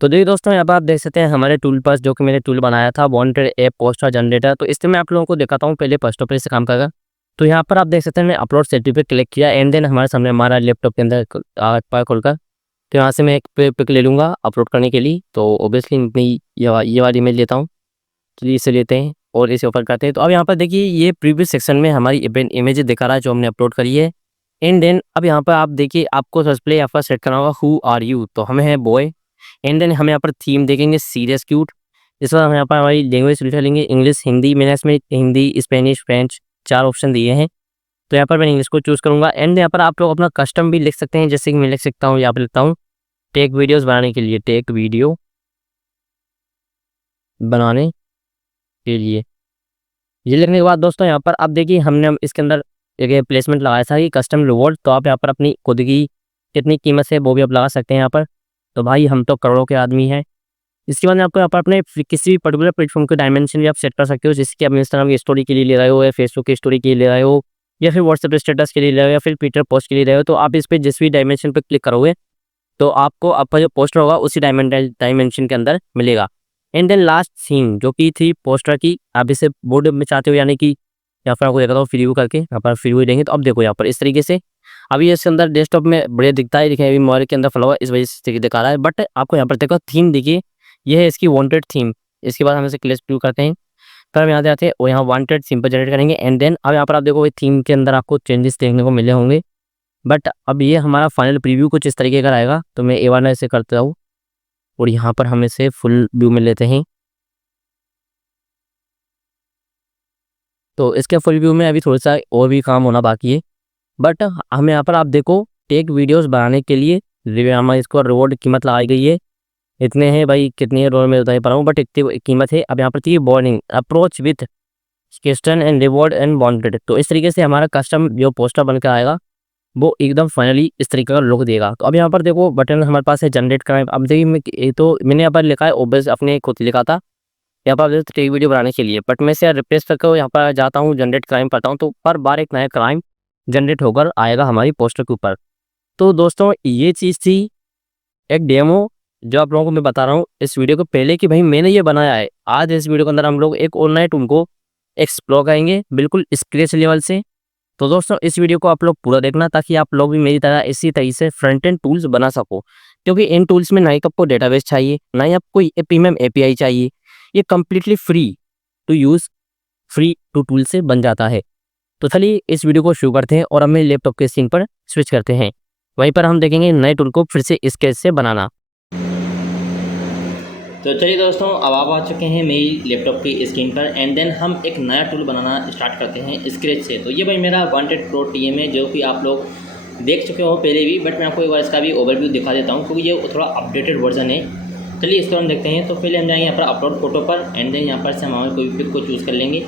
तो देखिए दोस्तों, यहाँ पर आप देख सकते हैं हमारे टूल पास जो कि मैंने टूल बनाया था वांटेड ऐप पोस्टर जनरेटर। तो इसमें मैं आप लोगों को दिखाता हूँ पहले फर्स्ट ऑफ ऑल इससे काम करेगा। तो यहाँ पर आप देख सकते हैं मैंने अपलोड सेटिंग पे क्लिक किया एंड देन हमारे सामने हमारा लैपटॉप के अंदर पाया खुलकर। तो यहाँ से मैं एक पिक ले लूँगा अपलोड करने के लिए। तो ऑब्वियसली मैं ये वाली इमेज लेता हूँ। चलिए इसे लेते हैं और इसे ओपन करते हैं। तो अब यहाँ पर देखिए ये प्रीव्यू सेक्शन में हमारी इमेज दिखा रहा है जो हमने अपलोड करी है। एंड देन अब यहाँ पर आप देखिए आपको सबसे पहले यहाँ पर सेट करना होगा हु आर यू। तो हमें है बॉय। एंड देन हम यहाँ पर थीम देखेंगे सीरियस क्यूट। इस बार हम यहाँ पर हमारी लैंग्वेज लिख लेंगे इंग्लिश हिंदी। मैंने इसमें हिंदी स्पेनिश फ्रेंच 4 ऑप्शन दिए हैं। तो यहाँ पर मैं इंग्लिश को चूज़ करूँगा। एंड यहाँ पर आप लोग अपना कस्टम भी लिख सकते हैं, जैसे कि मैं लिख सकता हूँ यहाँ पर लिखता हूँ टेक वीडियोज़ बनाने के लिए, टेक वीडियो बनाने के लिए। ये लिखने के बाद दोस्तों यहाँ पर आप देखिए हमने इसके अंदर एक प्लेसमेंट लगाया था कि कस्टम रिवॉर्ड। तो आप यहाँ पर अपनी खुद की कितनी कीमत है वो भी आप लगा सकते हैं यहाँ पर। तो भाई हम तो करोड़ों के आदमी हैं। इसके बाद में आपको यहाँ पर अपने किसी भी पर्टिकुलर प्लेटफॉर्म के डायमेंशन भी आप सेट कर सकते हो, जैसे कि आप इंस्टाग्राम की स्टोरी के लिए ले रहे हो या फेसबुक की स्टोरी के लिए ले रहे हो या फिर व्हाट्सएप स्टेटस के लिए ले रहे हो या फिर ट्विटर पोस्ट के लिए ले रहे हो। तो आप इस पर जिस भी डायमेंशन पर क्लिक करोगे तो आपको आपका जो पोस्टर होगा उसी डायमेंशन के अंदर मिलेगा। एंड देन लास्ट थीम जो कि थी पोस्टर की, आप इसे बोर्ड में चाहते हो यानी कि यहाँ पर आपको देखा था फ्रीव्यू करके यहाँ पर फ्रीव्यू देंगे। तो अब देखो यहाँ पर इस तरीके से अभी इसके अंदर डेस्कटॉप में बढ़िया दिखता है, दिखे अभी मोबाइल के अंदर फ्लावर इस वजह से दिखा रहा है। बट आपको यहाँ पर देखो थीम देखिए, ये है इसकी वांटेड थीम। इसके बाद हम इसे क्लिक व्यू करते हैं। फिर हम यहाँ जाते हैं और यहाँ वांटेड थीम पर जनरेट करेंगे। एंड देन अब यहाँ पर आप देखो थीम के अंदर आपको चेंजेस देखने को मिले होंगे। बट अब ये हमारा फाइनल प्रीव्यू कुछ इस तरीके का रहेगा। तो मैं ए वाला इसे करता हूँ और यहाँ पर हम इसे फुल व्यू में लेते हैं। तो इसके फुल व्यू में अभी थोड़ा सा और भी काम होना बाकी है। बट हमें यहाँ पर आप देखो टेक वीडियोस बनाने के लिए हमारे इसको रिवॉर्ड कीमत लगाई गई है। इतने हैं भाई, कितनी है रोड में बता पा रहा हूँ बट इतनी कीमत है। अब यहाँ पर थी burning approach with question and reward and bonded. तो इस तरीके से हमारा कस्टम जो पोस्टर बनकर आएगा वो एकदम फाइनली इस तरीके का लुक देगा। तो अब यहाँ पर देखो बटन हमारे पास है जनरेट का। अब देखिए ये तो मैंने यहाँ पर लिखा है ओबेस अपने खुद लिखा था यहाँ पर आप देखो टेक वीडियो बनाने के लिए। बट मैं इसे रिप्लेस करके यहाँ पर जाता हूँ जनरेट क्राइम करता हूँ तो पर बार एक नया क्राइम जनरेट होकर आएगा हमारी पोस्टर के ऊपर। तो दोस्तों ये चीज़ थी एक डेमो जो आप लोगों को मैं बता रहा हूँ इस वीडियो को पहले कि भाई मैंने ये बनाया है। आज इस वीडियो के अंदर हम लोग एक ऑनलाइन टूल को एक्सप्लोर करेंगे बिल्कुल स्क्रैच लेवल से। तो दोस्तों इस वीडियो को आप लोग पूरा देखना ताकि आप लोग भी मेरी तरह इसी तरह से फ्रंट एंड टूल्स बना सको, क्योंकि इन टूल्स में ना ही आपको डेटाबेस चाहिए ना ही आपको प्रीमियम एपीआई चाहिए। ये completely free to use free to tool से बन जाता है। तो चलिए इस वीडियो को शुरू करते हैं और हम मेरे लैपटॉप के स्क्रीन पर स्विच करते हैं। वहीं पर हम देखेंगे नए टूल को फिर से स्केच से बनाना। तो चलिए दोस्तों, अब आप आ चुके हैं मेरी लैपटॉप की स्क्रीन पर एंड देन हम एक नया टूल बनाना स्टार्ट करते हैं स्क्रैच से। तो ये भाई मेरा वांटेड प्रो टीएम है जो कि आप लोग देख चुके हो पहले भी, बट मैं आपको एक बार इसका भी ओवरव्यू दिखा देता हूँ क्योंकि ये थोड़ा अपडेटेड वर्जन है। चलिए इसको हम देखते हैं। तो पहले हम जाएंगे यहाँ पर अपलोड फोटो पर एंड देन यहाँ पर से हम हमारे कोई पिक को चूज़ कर लेंगे।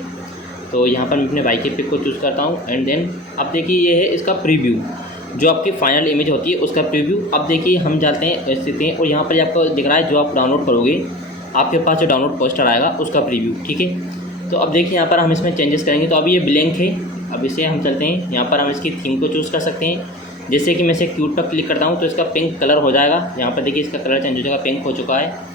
तो यहाँ पर मैं अपने भाई के पिक को चूज़ करता हूँ एंड देन अब देखिए ये है इसका प्रीव्यू जो आपकी फाइनल इमेज होती है उसका प्रीव्यू। अब देखिए हम जाते हैं स्थिति हैं और यहाँ पर आपको दिख रहा है जो आप डाउनलोड करोगे आपके पास जो डाउनलोड पोस्टर आएगा उसका प्रीव्यू, ठीक है। तो अब देखिए यहाँ पर हम इसमें चेंजेस करेंगे। तो अभी ये ब्लैंक है, अब इसे हम चलते हैं यहाँ पर हम इसकी थीम को चूज़ कर सकते हैं। जैसे कि मैं इसे क्यूट पर क्लिक करता हूँ तो इसका पिंक कलर हो जाएगा। यहाँ पर देखिए इसका कलर चेंज हो जाएगा, पिंक हो चुका है।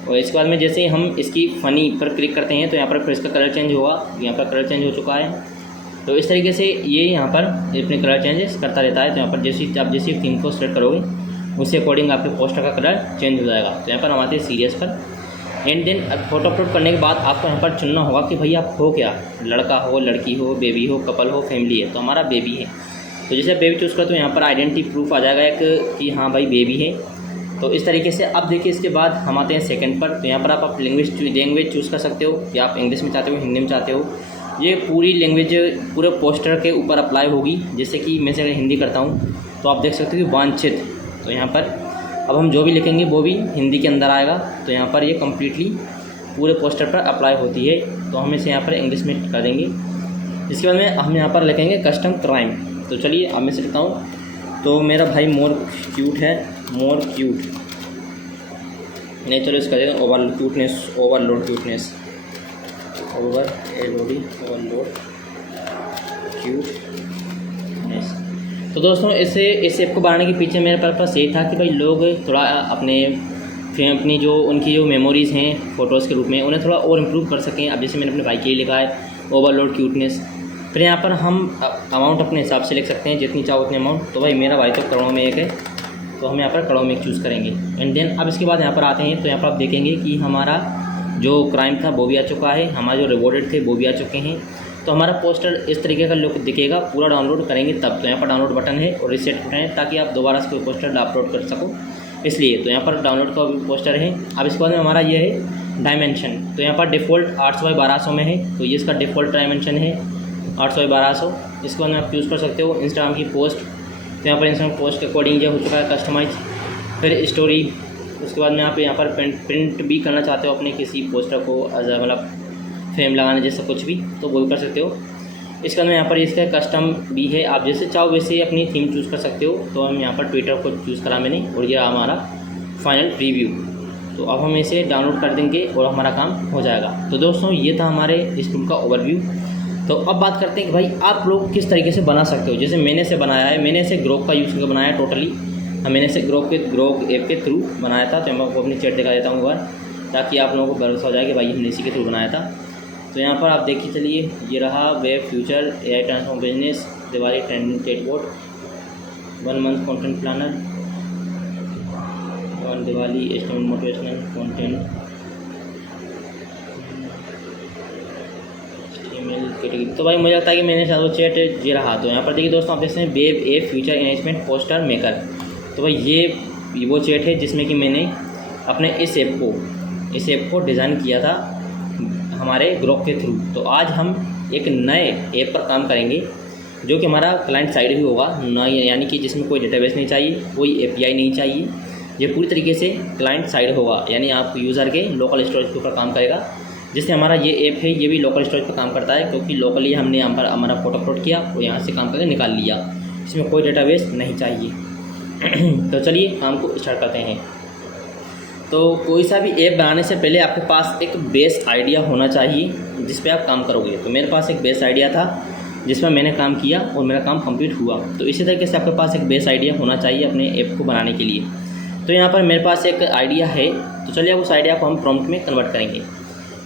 और इसके बाद में जैसे हम इसकी फ़नी पर क्लिक करते हैं तो यहाँ पर फिर इसका कलर चेंज होगा, यहाँ पर कलर चेंज हो चुका है। तो इस तरीके से ये यहाँ पर अपने कलर चेंजेस करता रहता है। तो यहाँ पर आप जैसी थीम को सेलेक्ट करोगे उसके अकॉर्डिंग आपके पोस्टर का कलर चेंज हो जाएगा। तो यहाँ पर हम आते हैं सीरियस पर एंड देन फोटो अपलोड करने के बाद आपको यहाँ पर चुनना होगा कि भाई आप हो क्या, लड़का हो, लड़की हो, बेबी हो, कपल हो, फैमिली है। तो हमारा बेबी है। तो जैसे बेबी चूज़ करो तो यहाँ पर आइडेंटिटी प्रूफ आ जाएगा एक कि हाँ भाई बेबी है। तो इस तरीके से अब देखिए इसके बाद हम आते हैं सेकंड पर। तो यहाँ पर आप लैंग्वेज चूज़ कर सकते हो या आप इंग्लिश में चाहते हो, हिंदी में चाहते हो। ये पूरी लैंग्वेज पूरे पोस्टर के ऊपर अप्लाई होगी। जैसे कि मैं से हिंदी करता हूँ तो आप देख सकते हो कि वांछित। तो यहाँ पर अब हम जो भी लिखेंगे वो भी हिंदी के अंदर आएगा। तो यहाँ पर ये कम्प्लीटली पूरे पोस्टर पर अप्लाई होती है। तो हम इसे यहाँ पर इंग्लिश में कर देंगे। इसके बाद में हम यहाँ पर लिखेंगे कस्टम क्राइम। तो चलिए अब मैं से लिखता हूँ। तो मेरा भाई मोर क्यूट है, मोर क्यूट नहीं, चलो इसका देगा overload cuteness, overload cuteness, overload cuteness. तो दोस्तों इस ऐप को बनाने के पीछे मेरे पर्पस ये था कि भाई लोग थोड़ा अपने फिर अपनी जो उनकी जो मेमोरीज़ हैं फ़ोटोज़ के रूप में उन्हें थोड़ा और इम्प्रूव कर सकें। अब जैसे मैंने अपने भाई के लिए लिखा है ओवरलोड क्यूटनेस। फिर यहाँ पर हम अमाउंट अपने हिसाब से लिख सकते हैं, जितनी चाहो उतनी अमाउंट। तो भाई मेरा भाई तो करोड़ों में एक है, तो हम यहाँ पर करोड़ों में एक चूज़ करेंगे। एंड देन अब इसके बाद यहाँ पर आते हैं, तो यहाँ पर आप देखेंगे कि हमारा जो क्राइम था वो भी आ चुका है, हमारे जो रिवॉर्डेड थे वो भी आ चुके हैं। तो हमारा पोस्टर इस तरीके का लुक दिखेगा। पूरा डाउनलोड करेंगे तब, तो यहाँ पर डाउनलोड बटन है और रीसेट बटन है, ताकि आप दोबारा से कोई पोस्टर अपलोड कर सको, इसलिए। तो यहाँ पर डाउनलोड का पोस्टर है। अब इसके बाद में हमारा ये है डायमेंशन। तो यहाँ पर डिफ़ॉल्ट 800x1200 में है, तो ये इसका डिफ़ॉल्ट डायमेंशन है 800x1200। इसके बाद में आप यूज़ कर सकते हो इंस्टाग्राम की पोस्ट। तो यहाँ पर इंस्टाग्राम पोस्ट के अकॉर्डिंग ये हो चुका है कस्टमाइज। फिर स्टोरी, उसके बाद में आप यहाँ पर प्रिंट भी करना चाहते हो अपने किसी पोस्टर को मतलब फ्रेम लगाने जैसा कुछ भी, तो वो भी कर सकते हो। इसके अंदर यहाँ पर इसका कस्टम भी है, आप जैसे चाहो वैसे अपनी थीम चूज़ कर सकते हो। तो हम यहाँ पर ट्विटर को चूज़ करा मैंने, और ये हमारा फाइनल प्रीव्यू। तो अब हम इसे डाउनलोड कर देंगे और हमारा काम हो जाएगा। तो दोस्तों ये था हमारे इस टूल का ओवरव्यू। तो अब बात करते हैं कि भाई आप लोग किस तरीके से बना सकते हो। जैसे मैंने से बनाया है, मैंने इसे ग्रोक का यूज़ करके बनाया टोटली। मैंने इसे ग्रोक ऐप के थ्रू बनाया था। तो मैं आपको अपनी चैट दिखा देता हूँ एक बार, ताकि आप लोगों को भरोसा हो जाए कि भाई हमने इसी के थ्रू बनाया था। तो यहाँ पर आप देखिए, चलिए ये रहा web future, AI transform business, Diwali trending chatbot, 1 month content planner, on Diwali estimate motivational content, email category. तो भाई मुझे लगता है कि मैंने शायद वो चैट ये रहा। तो यहाँ पर देखिए दोस्तों, आप देखते हैं web app future enhancement poster maker. तो भाई ये वो चैट है जिसमें कि मैंने अपने इस ऐप को डिज़ाइन किया था हमारे ग्रुप के थ्रू। तो आज हम एक नए ऐप पर काम करेंगे, जो कि हमारा क्लाइंट साइड भी होगा, यानी कि जिसमें कोई डेटाबेस नहीं चाहिए, कोई API नहीं चाहिए। ये पूरी तरीके से क्लाइंट साइड होगा, यानी आप यूज़र के लोकल स्टोरेज के ऊपर काम करेगा। जिससे हमारा ये ऐप है, ये भी लोकल स्टोरेज पर काम करता है, क्योंकि लोकली हमने यहाँ पर हमारा फोटो अपलोड किया और यहाँ से काम करके निकाल लिया। इसमें कोई डेटाबेस नहीं चाहिए। तो चलिए काम को स्टार्ट करते हैं। तो कोई सा भी ऐप बनाने से पहले आपके पास एक बेस आइडिया होना चाहिए जिस पे आप काम करोगे। तो मेरे पास एक बेस आइडिया था जिसमें मैंने काम किया और मेरा काम कंप्लीट हुआ। तो इसी तरीके से आपके पास एक बेस आइडिया होना चाहिए अपने ऐप को बनाने के लिए। तो यहाँ पर मेरे पास एक आइडिया है, तो चलिए अब उस आइडिया को हम प्रॉम्प्ट में कन्वर्ट करेंगे।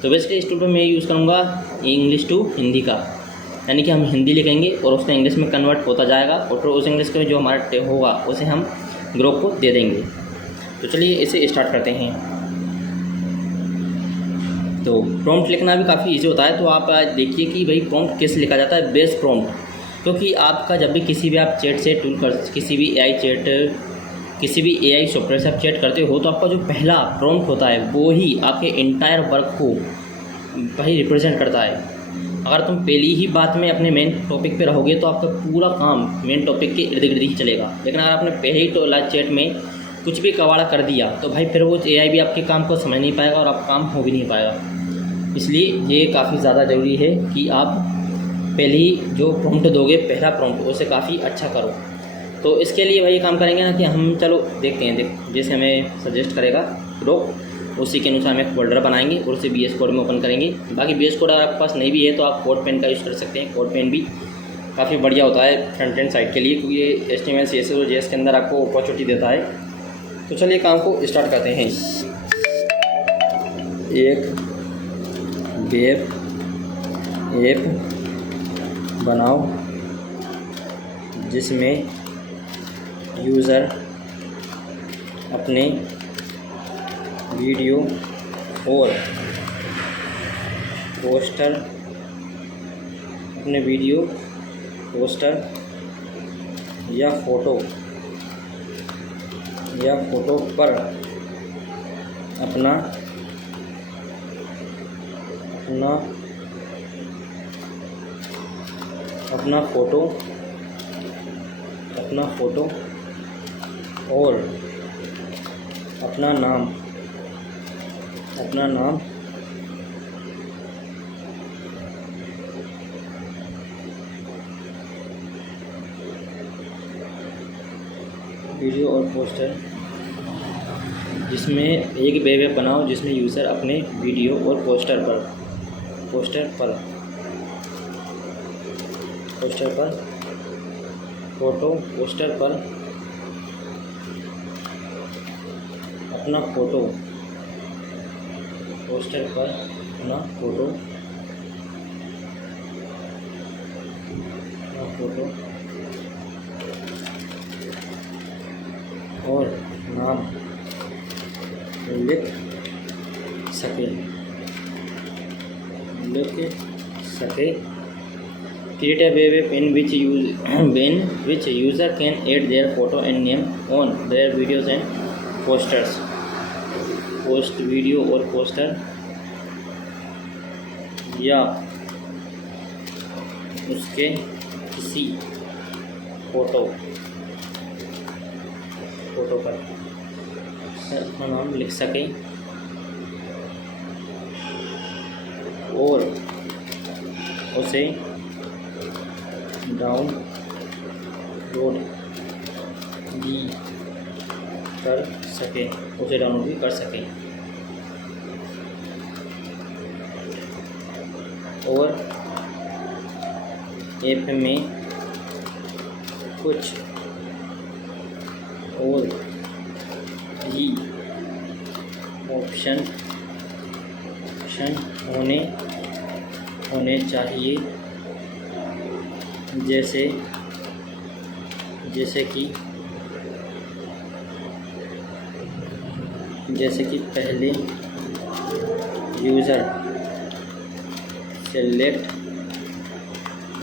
तो बेसिकली इस टूल पर मैं यूज़ करूँगा इंग्लिश टू हिंदी का, यानी कि हम हिंदी लिखेंगे और उसका इंग्लिश में कन्वर्ट होता जाएगा, और फिर उस इंग्लिश का जो हमारा होगा उसे हम ग्रुप को दे देंगे। तो चलिए इसे स्टार्ट करते हैं। तो प्रॉम्प्ट लिखना भी काफ़ी इजी होता है। तो आप देखिए कि भाई प्रॉम्प्ट कैसे लिखा जाता है, बेस प्रॉम्प्ट। क्योंकि आपका जब भी किसी भी आप चैट से टूल कर, किसी भी AI सॉफ्टवेयर से आप चैट करते हो, तो आपका जो पहला प्रॉम्प्ट होता है वो ही आपके इंटायर वर्क को भाई रिप्रेजेंट करता है। अगर तुम पहली ही बात में अपने मेन टॉपिक पे रहोगे तो आपका पूरा काम मेन टॉपिक के इर्द गिर्द ही चलेगा। लेकिन अगर आपने पहले ही चैट में कुछ भी कवाड़ा कर दिया, तो भाई फिर वो AI भी आपके काम को समझ नहीं पाएगा और आपका काम हो भी नहीं पाएगा। इसलिए ये काफ़ी ज़्यादा ज़रूरी है कि आप पहले ही जो प्रॉम्प्ट दोगे, पहला प्रॉम्प्ट, उसे काफ़ी अच्छा करो। तो इसके लिए भाई काम करेंगे ना कि हम चलो देखते हैं, जैसे हमें सजेस्ट करेगा ग्रुप, उसी के अनुसार हम एक फोल्डर बनाएंगे और उसे VS कोड में ओपन करेंगे। बाकी VS कोड अगर आपके पास नहीं भी है तो आप कोड पेन का यूज़ कर सकते हैं। कोड पेन भी काफ़ी बढ़िया होता है फ्रंट एंड साइड के लिए, क्योंकि ये HTML CSS और JS के अंदर आपको अपॉर्चुनिटी देता है। तो चलिए काम को स्टार्ट करते हैं। एक वेब ऐप बनाओ जिसमें यूज़र अपने वीडियो और पोस्टर या फ़ोटो पर अपना फ़ोटो और अपना नाम वीडियो और पोस्टर, जिसमें एक वेब ऐप बनाओ जिसमें यूज़र अपने वीडियो और पोस्टर पर अपना फ़ोटो पोस्टर पर अपना फ़ोटो और नाम लिख सके Create a web app in which user can add their photo and name on their videos and posters. Post video और पोस्टर या उसके किसी फ़ोटो पर अपना नाम लिख सके और उसे डाउनलोड भी कर सके और ऐप में कुछ और भी ऑप्शन होने चाहिए जैसे कि पहले यूज़र सेलेक्ट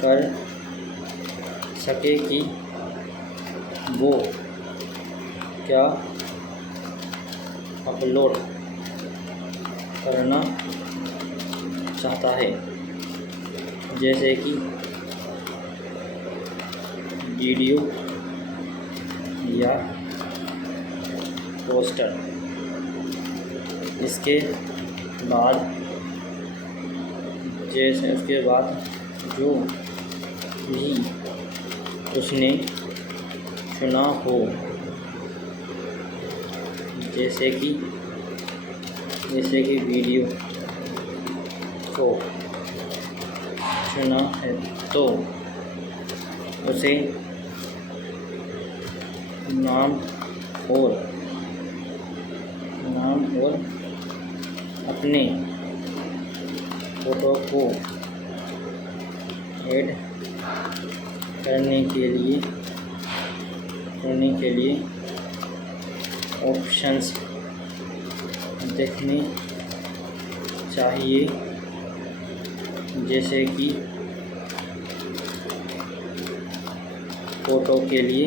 कर सके कि वो क्या अपलोड करना चाहता है, जैसे कि वीडियो या पोस्टर। उसके बाद जो भी उसने चुना हो, जैसे कि वीडियो को चुना है तो उसे नाम और अपने फ़ोटो को ऐड करने के लिए ऑप्शंस देखने चाहिए, जैसे कि फ़ोटो के लिए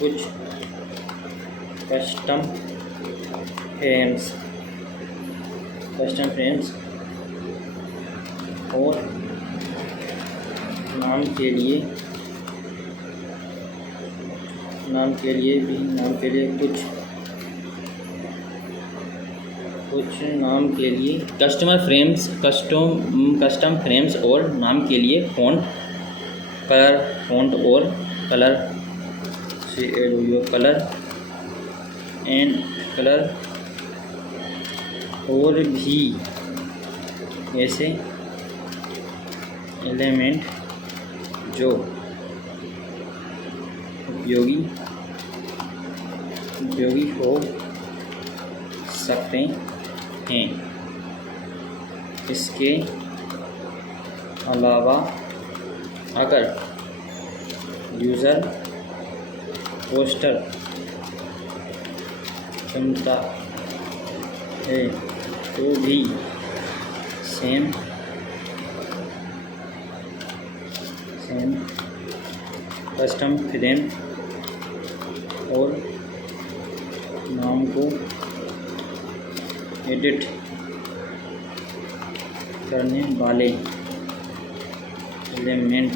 कुछ कस्टम फ्रेम्स और नाम के लिए कस्टम फ्रेम्स और नाम के लिए फ़ॉन्ट और कलर और भी ऐसे एलिमेंट जो उपयोगी हो सकते हैं। इसके अलावा अगर यूज़र पोस्टर चुनता है तो भी सेम कस्टम फ्रेम और नाम को एडिट करने वाले एलिमेंट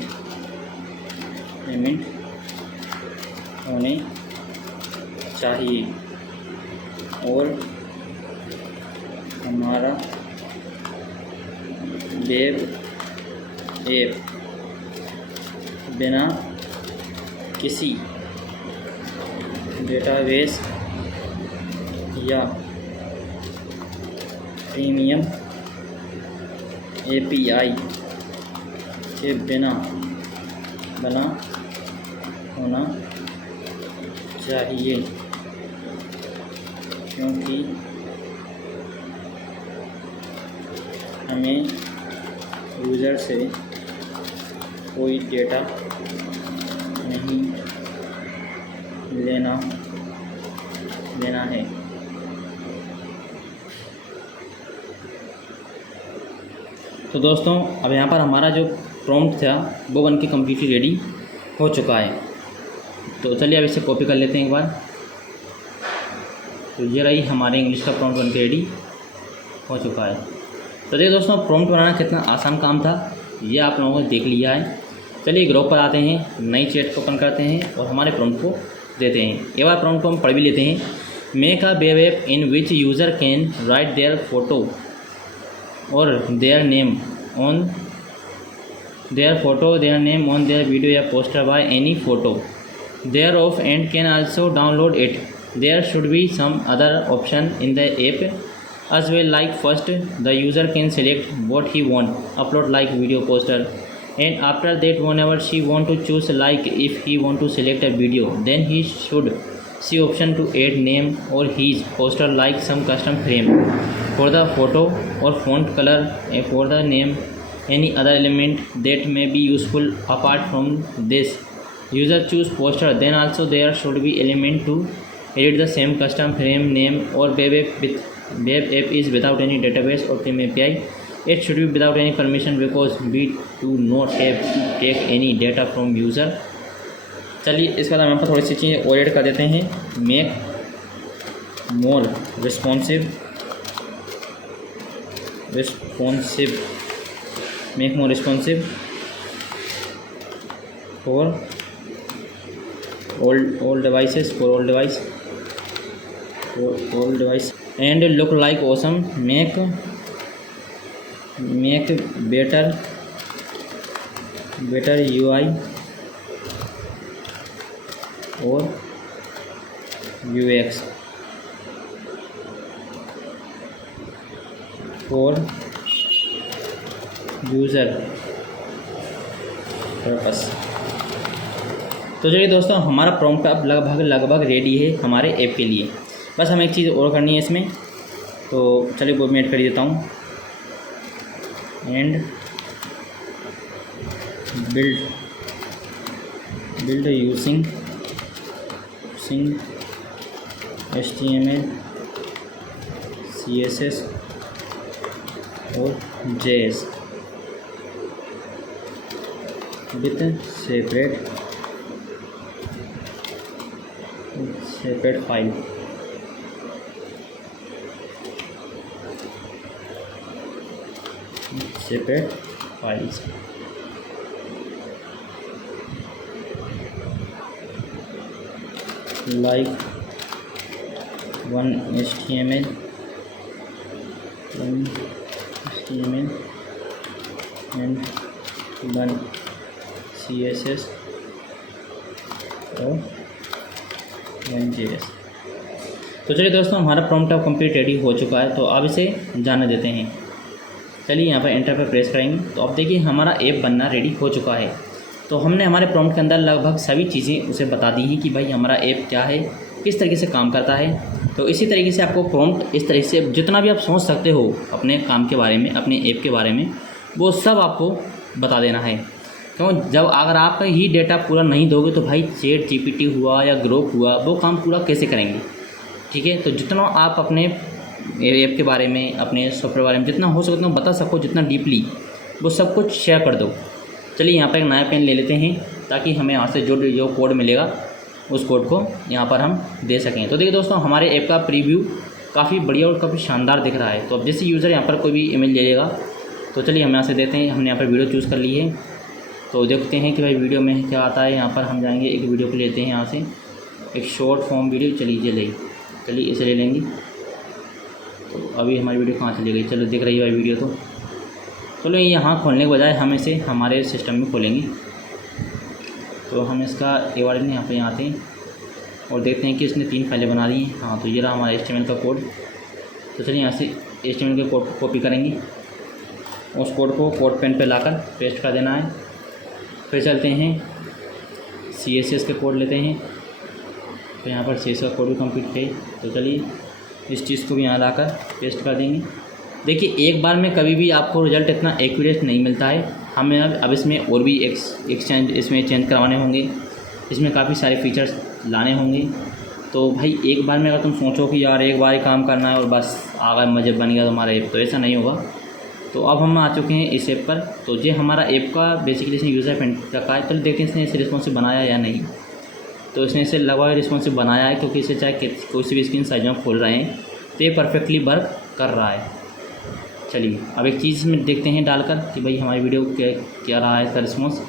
होने चाहिए और हमारा वेब ऐप बिना किसी डेटाबेस या प्रीमियम API के बिना बना होना चाहिए। क्योंकि हमें यूज़र से कोई डेटा नहीं लेना है। तो दोस्तों अब यहाँ पर हमारा जो प्रॉम्प्ट था वो बन के कम्प्लीटली रेडी हो चुका है। तो चलिए अब इसे कॉपी कर लेते हैं एक बार। तो ये रही हमारे इंग्लिश का प्रॉम्प्ट बन के रेडी हो चुका है। तो देखिए दोस्तों प्रॉम्प्ट बनाना कितना आसान काम था ये आप लोगों ने देख लिया है। चलिए ग्रुप पर आते हैं, नई चैट को ओपन करते हैं और हमारे प्रॉम्प्ट को देते हैं। एक बार प्रॉम्प्ट को हम पढ़ भी लेते हैं। Make a web app in which user can write their photo or their name on their video या poster by any photo thereof and can also download it. There should be some other option in the app as well, like first the user can select what he want, upload like video poster, and after that whenever she want to choose, like if he want to select a video, then he should see option to add name or his poster like some custom frame for the photo or font color, and for the name any other element that may be useful. Apart from this, user choose poster, then also there should be element to edit the same custom frame name or web app is without any database or PIM API. It should be without any permission because we do not have to take any data from user. चलिए इसके बाद हम यहाँ पर थोड़ी सी चीज़ें और add कर देते हैं। Make more responsive for all devices and look like awesome. Make better UI or UX for user purpose. तो चलिए दोस्तों हमारा प्रॉम्प्ट अब लगभग रेडी है हमारे ऐप के लिए। बस हमें एक चीज़ और करनी है इसमें, तो चलिए वो मैं ऐड कर देता हूँ। And build using HTML, CSS और JS with separate file. Separate files. Like one HTML and one CSS और one JS। तो चलिए दोस्तों हमारा प्रॉम्प्ट अब कंप्लीट रेडी हो चुका है। तो अब इसे जाने देते हैं। चलिए यहाँ पर एंटर पर प्रेस करेंगे तो अब देखिए हमारा ऐप बनना रेडी हो चुका है। तो हमने हमारे प्रॉम्प्ट के अंदर लगभग सभी चीज़ें उसे बता दी हैं कि भाई हमारा ऐप क्या है, किस तरीके से काम करता है। तो इसी तरीके से आपको प्रॉम्प्ट इस तरीके से जितना भी आप सोच सकते हो अपने काम के बारे में, अपने ऐप के बारे में, वो सब आपको बता देना है। क्यों, जब अगर आपका ही डेटा पूरा नहीं दोगे तो भाई चैट GPT हुआ या ग्रोक हुआ वो काम पूरा कैसे करेंगे। ठीक है, तो जितना आप अपने ऐप के बारे में, अपने सॉफ्टवेयर बारे में जितना हो सके उतना बता सको, जितना डीपली, वो सब कुछ शेयर कर दो। चलिए यहाँ पर एक नया पेन ले लेते हैं ताकि हमें यहाँ से जो कोड मिलेगा उस कोड को यहाँ पर हम दे सकें। तो देखिए दोस्तों हमारे ऐप का प्रीव्यू काफ़ी बढ़िया और काफ़ी शानदार दिख रहा है। तो अब जैसे यूज़र यहाँ पर कोई भी इमेज ले लेगा तो चलिए हम यहाँ से देते हैं। हमने यहाँ पर वीडियो चूज़ कर ली है तो देखते हैं कि भाई वीडियो में क्या आता है। यहाँ पर हम जाएंगे, एक वीडियो को लेते हैं यहाँ से, एक शॉर्ट फॉर्म वीडियो। चलिए इसे ले लेंगे। तो अभी हमारी वीडियो कहाँ चली गई, चलो दिख रही है भाई वीडियो। तो चलो यहाँ खोलने के बजाय हम इसे हमारे सिस्टम में खोलेंगे। तो हम इसका ARN यहाँ आते हैं और देखते हैं कि इसने 3 फाइलें बना दी हैं। हाँ, तो ये रहा हमारा HTML का कोड। तो चलिए यहाँ से HTML के कोड को कॉपी करेंगे, उस कोड को कोड पेन पे लाकर पेस्ट कर देना है। फिर चलते हैं CSS के कोड लेते हैं। तो यहाँ पर CSS का कोड भी कंप्लीट है। तो चलिए इस चीज़ को भी यहाँ लाकर पेस्ट कर देंगे। देखिए एक बार में कभी भी आपको रिज़ल्ट इतना एक्यूरेट नहीं मिलता है। हमें अब इसमें और भी एक्सचेंज इसमें चेंज करवाने होंगे, इसमें काफ़ी सारे फीचर्स लाने होंगे। तो भाई एक बार में अगर तुम सोचो कि यार एक बार ही काम करना है और बस आगे मजे बन गया तुम्हारा ऐप, तो ऐसा नहीं होगा। तो अब हम आ चुके हैं इस ऐप पर। तो ये हमारा ऐप का बेसिकली इसने यूज़र फ्रेंड रखा है। तो देखते हैं इसने इसे रिस्पॉन्सिव बनाया या नहीं। तो इसने इसे लगभग रिस्पॉन्सिव बनाया है, क्योंकि इसे चाहे कोई सी भी स्क्रीन साइज में खोल रहे हैं तो ये परफेक्टली वर्क कर रहा है। चलिए अब एक चीज़ में देखते हैं डालकर कि भाई हमारी वीडियो क्या रहा है इसका रिस्पॉन्स।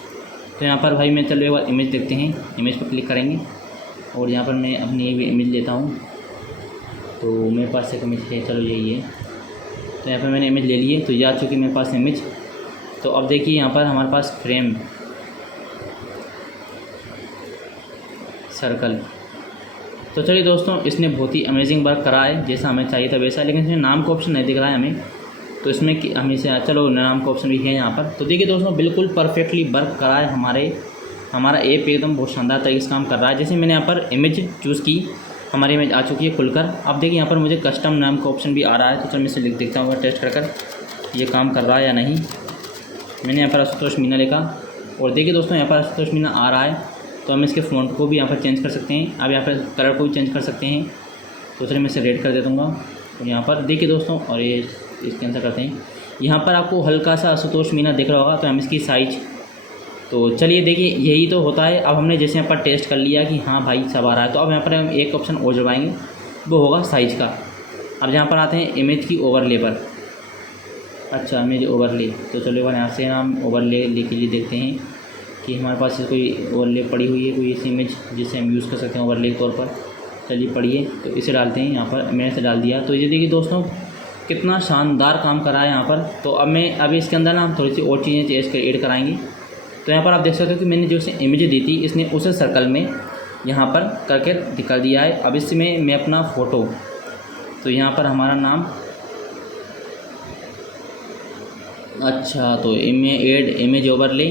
तो यहाँ पर भाई मैं चलो एक बार इमेज देखते हैं, इमेज पर क्लिक करेंगे और यहाँ पर मैं अपनी इमेज लेता हूँ। तो मेरे पास एक इमेज है, चलो यही है। तो यहाँ पर मैंने इमेज ले ली है, तो ये आ चुकी मेरे पास इमेज। तो अब देखिए यहाँ पर हमारे पास फ्रेम, सर्कल। तो चलिए दोस्तों इसने बहुत ही अमेजिंग वर्क करा है, जैसा हमें चाहिए था वैसा। लेकिन इसमें नाम का ऑप्शन नहीं दिख रहा है हमें, तो इसमें कि हमें से चलो नाम का ऑप्शन भी है यहाँ पर। तो देखिए दोस्तों बिल्कुल परफेक्टली वर्क करा है हमारा ऐप, एकदम बहुत शानदार तरीके से काम कर रहा है। जैसे मैंने यहाँ पर इमेज चूज़ की, हमारी इमेज आ चुकी है खुलकर। अब देखिए यहाँ पर मुझे कस्टम नाम का ऑप्शन भी आ रहा है। तो चलो मैं इसे लिख देखता हूँ टेस्ट कर ये काम कर रहा है या नहीं। मैंने यहाँ पर आशुतोष मीना लिखा और देखिए दोस्तों यहाँ पर आशुतोष मीना आ रहा है। तो हम इसके फ़ॉन्ट को भी यहाँ पर चेंज कर सकते हैं। अब यहाँ पर कलर को भी चेंज कर सकते हैं। तो चलिए मैं इसे रेड कर दे दूँगा। और यहाँ पर देखिए दोस्तों, और ये इसके आंसर करते हैं। यहाँ पर आपको हल्का सा आशुतोष मीना दिख रहा होगा, तो हम इसकी साइज, तो चलिए देखिए यही तो होता है। अब हमने जैसे यहाँ पर टेस्ट कर लिया कि हाँ भाई सब आ रहा है, तो अब यहाँ पर हम एक ऑप्शन और जुड़वाएंगे, वो होगा साइज़ का। अब यहाँ पर आते हैं इमेज की ओवरले पर। अच्छा इमेज ओवरले, तो चलो यहाँ से हम ओवरले के लिए देखते हैं कि हमारे पास कोई ओवरले पड़ी हुई है, कोई ऐसी इमेज जिसे हम यूज़ कर सकते हैं ओवरले के तौर पर। चलिए पढ़िए, तो इसे डालते हैं यहाँ पर। मैंने इसे डाल दिया। तो ये देखिए दोस्तों कितना शानदार काम करा है यहाँ पर। तो अब इसके अंदर ना हम थोड़ी सी और चीज़ें ऐड कराएंगे। तो यहाँ पर आप देख सकते हो कि मैंने जो इसे इमेज दी थी, इसने उस सर्कल में यहाँ पर करके दिखा दिया है। अब इसमें मैं अपना फ़ोटो, तो यहाँ पर हमारा नाम, अच्छा तो ऐड इमेज ओवरले।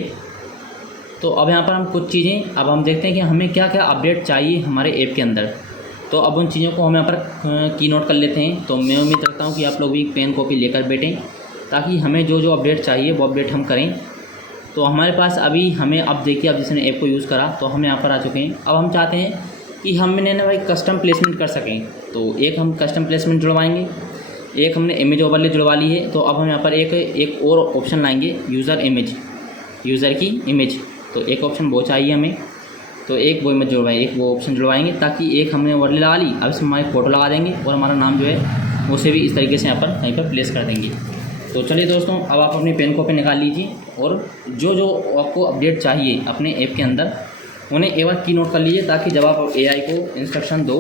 तो अब यहाँ पर हम कुछ चीज़ें अब हम देखते हैं कि हमें क्या क्या अपडेट चाहिए हमारे ऐप के अंदर। तो अब उन चीज़ों को हम यहाँ पर की नोट कर लेते हैं। तो मैं उम्मीद रखता हूँ कि आप लोग भी पेन कॉपी लेकर बैठें, ताकि हमें जो जो अपडेट चाहिए वो अपडेट हम करें। तो हमारे पास अभी हमें अब देखिए, अब जिसने ऐप को यूज़ करा तो हम यहाँ पर आ चुके हैं। अब हम चाहते हैं कि हमने ना भाई कस्टम प्लेसमेंट कर सकें। तो एक हम कस्टम प्लेसमेंट जुड़वाएंगे, एक हमने इमेज ओवरले जुड़वा ली है। तो अब हम यहाँ पर एक और ऑप्शन लाएंगे, यूज़र की इमेज। तो एक ऑप्शन वो चाहिए हमें, तो एक वो इमेज जुड़वाएंगे, एक वो ऑप्शन जुड़वाएंगे, ताकि एक हमने ओवरले लगा ली। अब इसमें हमारी फ़ोटो लगा देंगे और हमारा नाम जो है उसे भी इस तरीके से यहाँ पर कहीं पर प्लेस कर देंगे। तो चलिए दोस्तों अब आप अपनी पेन कॉपी निकाल लीजिए और जो जो आपको अपडेट चाहिए अपने ऐप के अंदर उन्हें एक बार की नोट कर लीजिए, ताकि जब आप AI को इंस्ट्रक्शन दो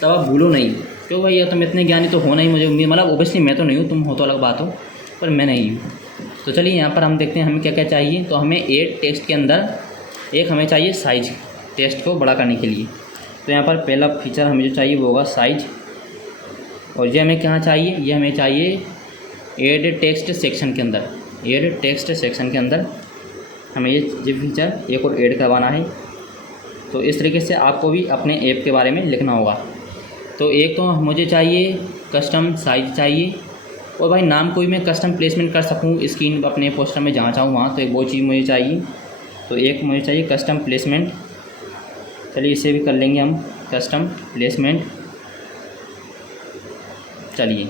तब आप भूलो नहीं। क्यों भाई तुम इतने ज्ञानी तो हो नहीं, मुझे उम्मीद, मतलब ओबियसली मैं तो नहीं हूँ, तुम हो तो अलग बात हो, पर मैं नहीं हूँ। तो चलिए यहाँ पर हम देखते हैं हमें क्या क्या चाहिए। तो हमें ऐड टेक्स्ट के अंदर एक हमें चाहिए साइज, टेक्स्ट को बड़ा करने के लिए। तो यहाँ पर पहला फीचर हमें जो चाहिए वो होगा साइज। और ये हमें क्या चाहिए, ये हमें चाहिए ऐड टेक्स्ट सेक्शन के अंदर। ऐड टेक्स्ट सेक्शन के अंदर हमें ये फीचर एक और ऐड करवाना है। तो इस तरीके से आपको भी अपने ऐप के बारे में लिखना होगा। तो एक तो मुझे चाहिए कस्टम साइज चाहिए, और भाई नाम कोई मैं कस्टम प्लेसमेंट कर सकूँ स्क्रीन अपने पोस्टर में जहाँ चाहूँ वहाँ, तो एक वो चीज़ मुझे चाहिए। तो एक मुझे चाहिए कस्टम प्लेसमेंट। चलिए इसे भी कर लेंगे हम, कस्टम प्लेसमेंट। चलिए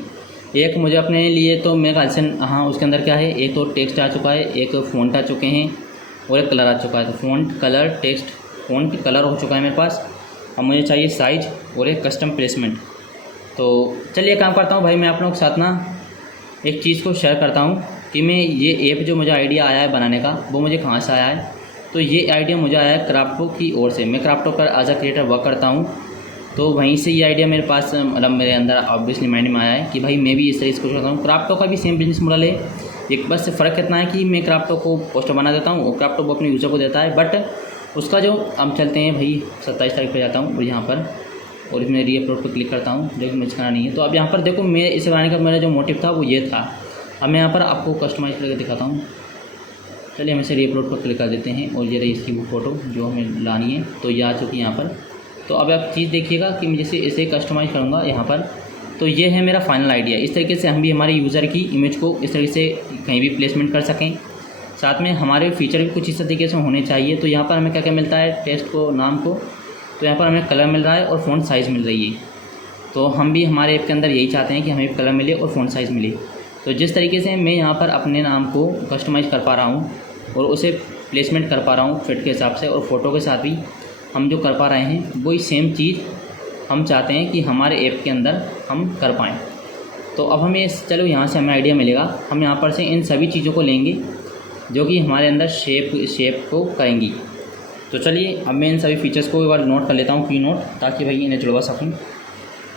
एक मुझे अपने लिए, तो मेरे ख्याल से हाँ उसके अंदर क्या है, एक तो टेक्स्ट आ चुका है, एक फ़ॉन्ट आ चुके हैं और एक कलर आ चुका है। तो font colour text, font colour हो चुका है मेरे पास। अब मुझे चाहिए साइज और एक कस्टम प्लेसमेंट। तो चलिए काम करता हूँ भाई, मैं आप लोगों के साथ ना एक चीज़ को शेयर करता हूँ कि मैं ये ऐप जो मुझे आइडिया आया है बनाने का, वो मुझे कहाँ से आया है। तो ये आइडिया मुझे आया है क्राफ्टो की ओर से। मैं क्राफ्टो पर एज अ क्रिएटर वर्क करता हूँ, तो वहीं से ये आइडिया मेरे पास, मतलब मेरे अंदर ऑब्वियसली माइंड में आया है कि भाई मैं भी इस तरीके से कुछ करता हूँ। क्राफ्टो का भी सेम बिजनेस मॉडल है, एक बस फ़र्क इतना है कि मैं क्राफ्टो को पोस्टर बना देता हूँ और क्राफ्टो को अपने यूज़र को देता है। बट उसका जो हम चलते हैं भाई 27 तारीख पर जाता हूँ और यहाँ पर, और इसमें रीअपलोड पर क्लिक करता हूँ, लेकिन मुझे करना नहीं है। तो अब यहाँ पर देखो, मैं इसे बनाने का मेरा जो मोटिव था वो ये था। अब मैं यहाँ पर आपको कस्टमाइज़ करके दिखाता हूँ। चलिए हम इसे रीअपलोड पर क्लिक कर देते हैं और ये रही इसकी वो फ़ोटो जो हमें लानी है। तो ये आ चुकी है यहाँ पर। तो अब आप चीज़ देखिएगा कि मैं जैसे इसे कस्टमाइज़ करूँगा यहाँ पर, तो ये है मेरा फाइनल आइडिया। इस तरीके से हम भी हमारे यूज़र की इमेज को इस तरीके से कहीं भी प्लेसमेंट कर सकें। साथ में हमारे फीचर भी कुछ इस तरीके से होने चाहिए। तो यहाँ पर हमें क्या क्या मिलता है, टेक्स्ट को, नाम को, तो यहाँ पर हमें कलर मिल रहा है और फ़ॉन्ट साइज़ मिल रही है। तो हम भी हमारे ऐप के अंदर यही चाहते हैं कि हमें कलर मिले और फ़ॉन्ट साइज़ मिले। तो जिस तरीके से मैं यहाँ पर अपने नाम को कस्टमाइज़ कर पा रहा हूँ और उसे प्लेसमेंट कर पा रहा हूँ फिट के हिसाब से, और फ़ोटो के साथ भी हम जो कर पा रहे हैं वही सेम चीज़ हम चाहते हैं कि हमारे ऐप के अंदर हम कर पाएँ। तो अब हमें चलो यहाँ से हमें आइडिया मिलेगा। हम यहाँ पर से इन सभी चीज़ों को लेंगे जो कि हमारे अंदर शेप को करेंगी। तो चलिए अब मैं इन सभी फीचर्स को एक बार नोट कर लेता हूँ, की नोट, ताकि भाई इन्हें जुड़वा सकूँ।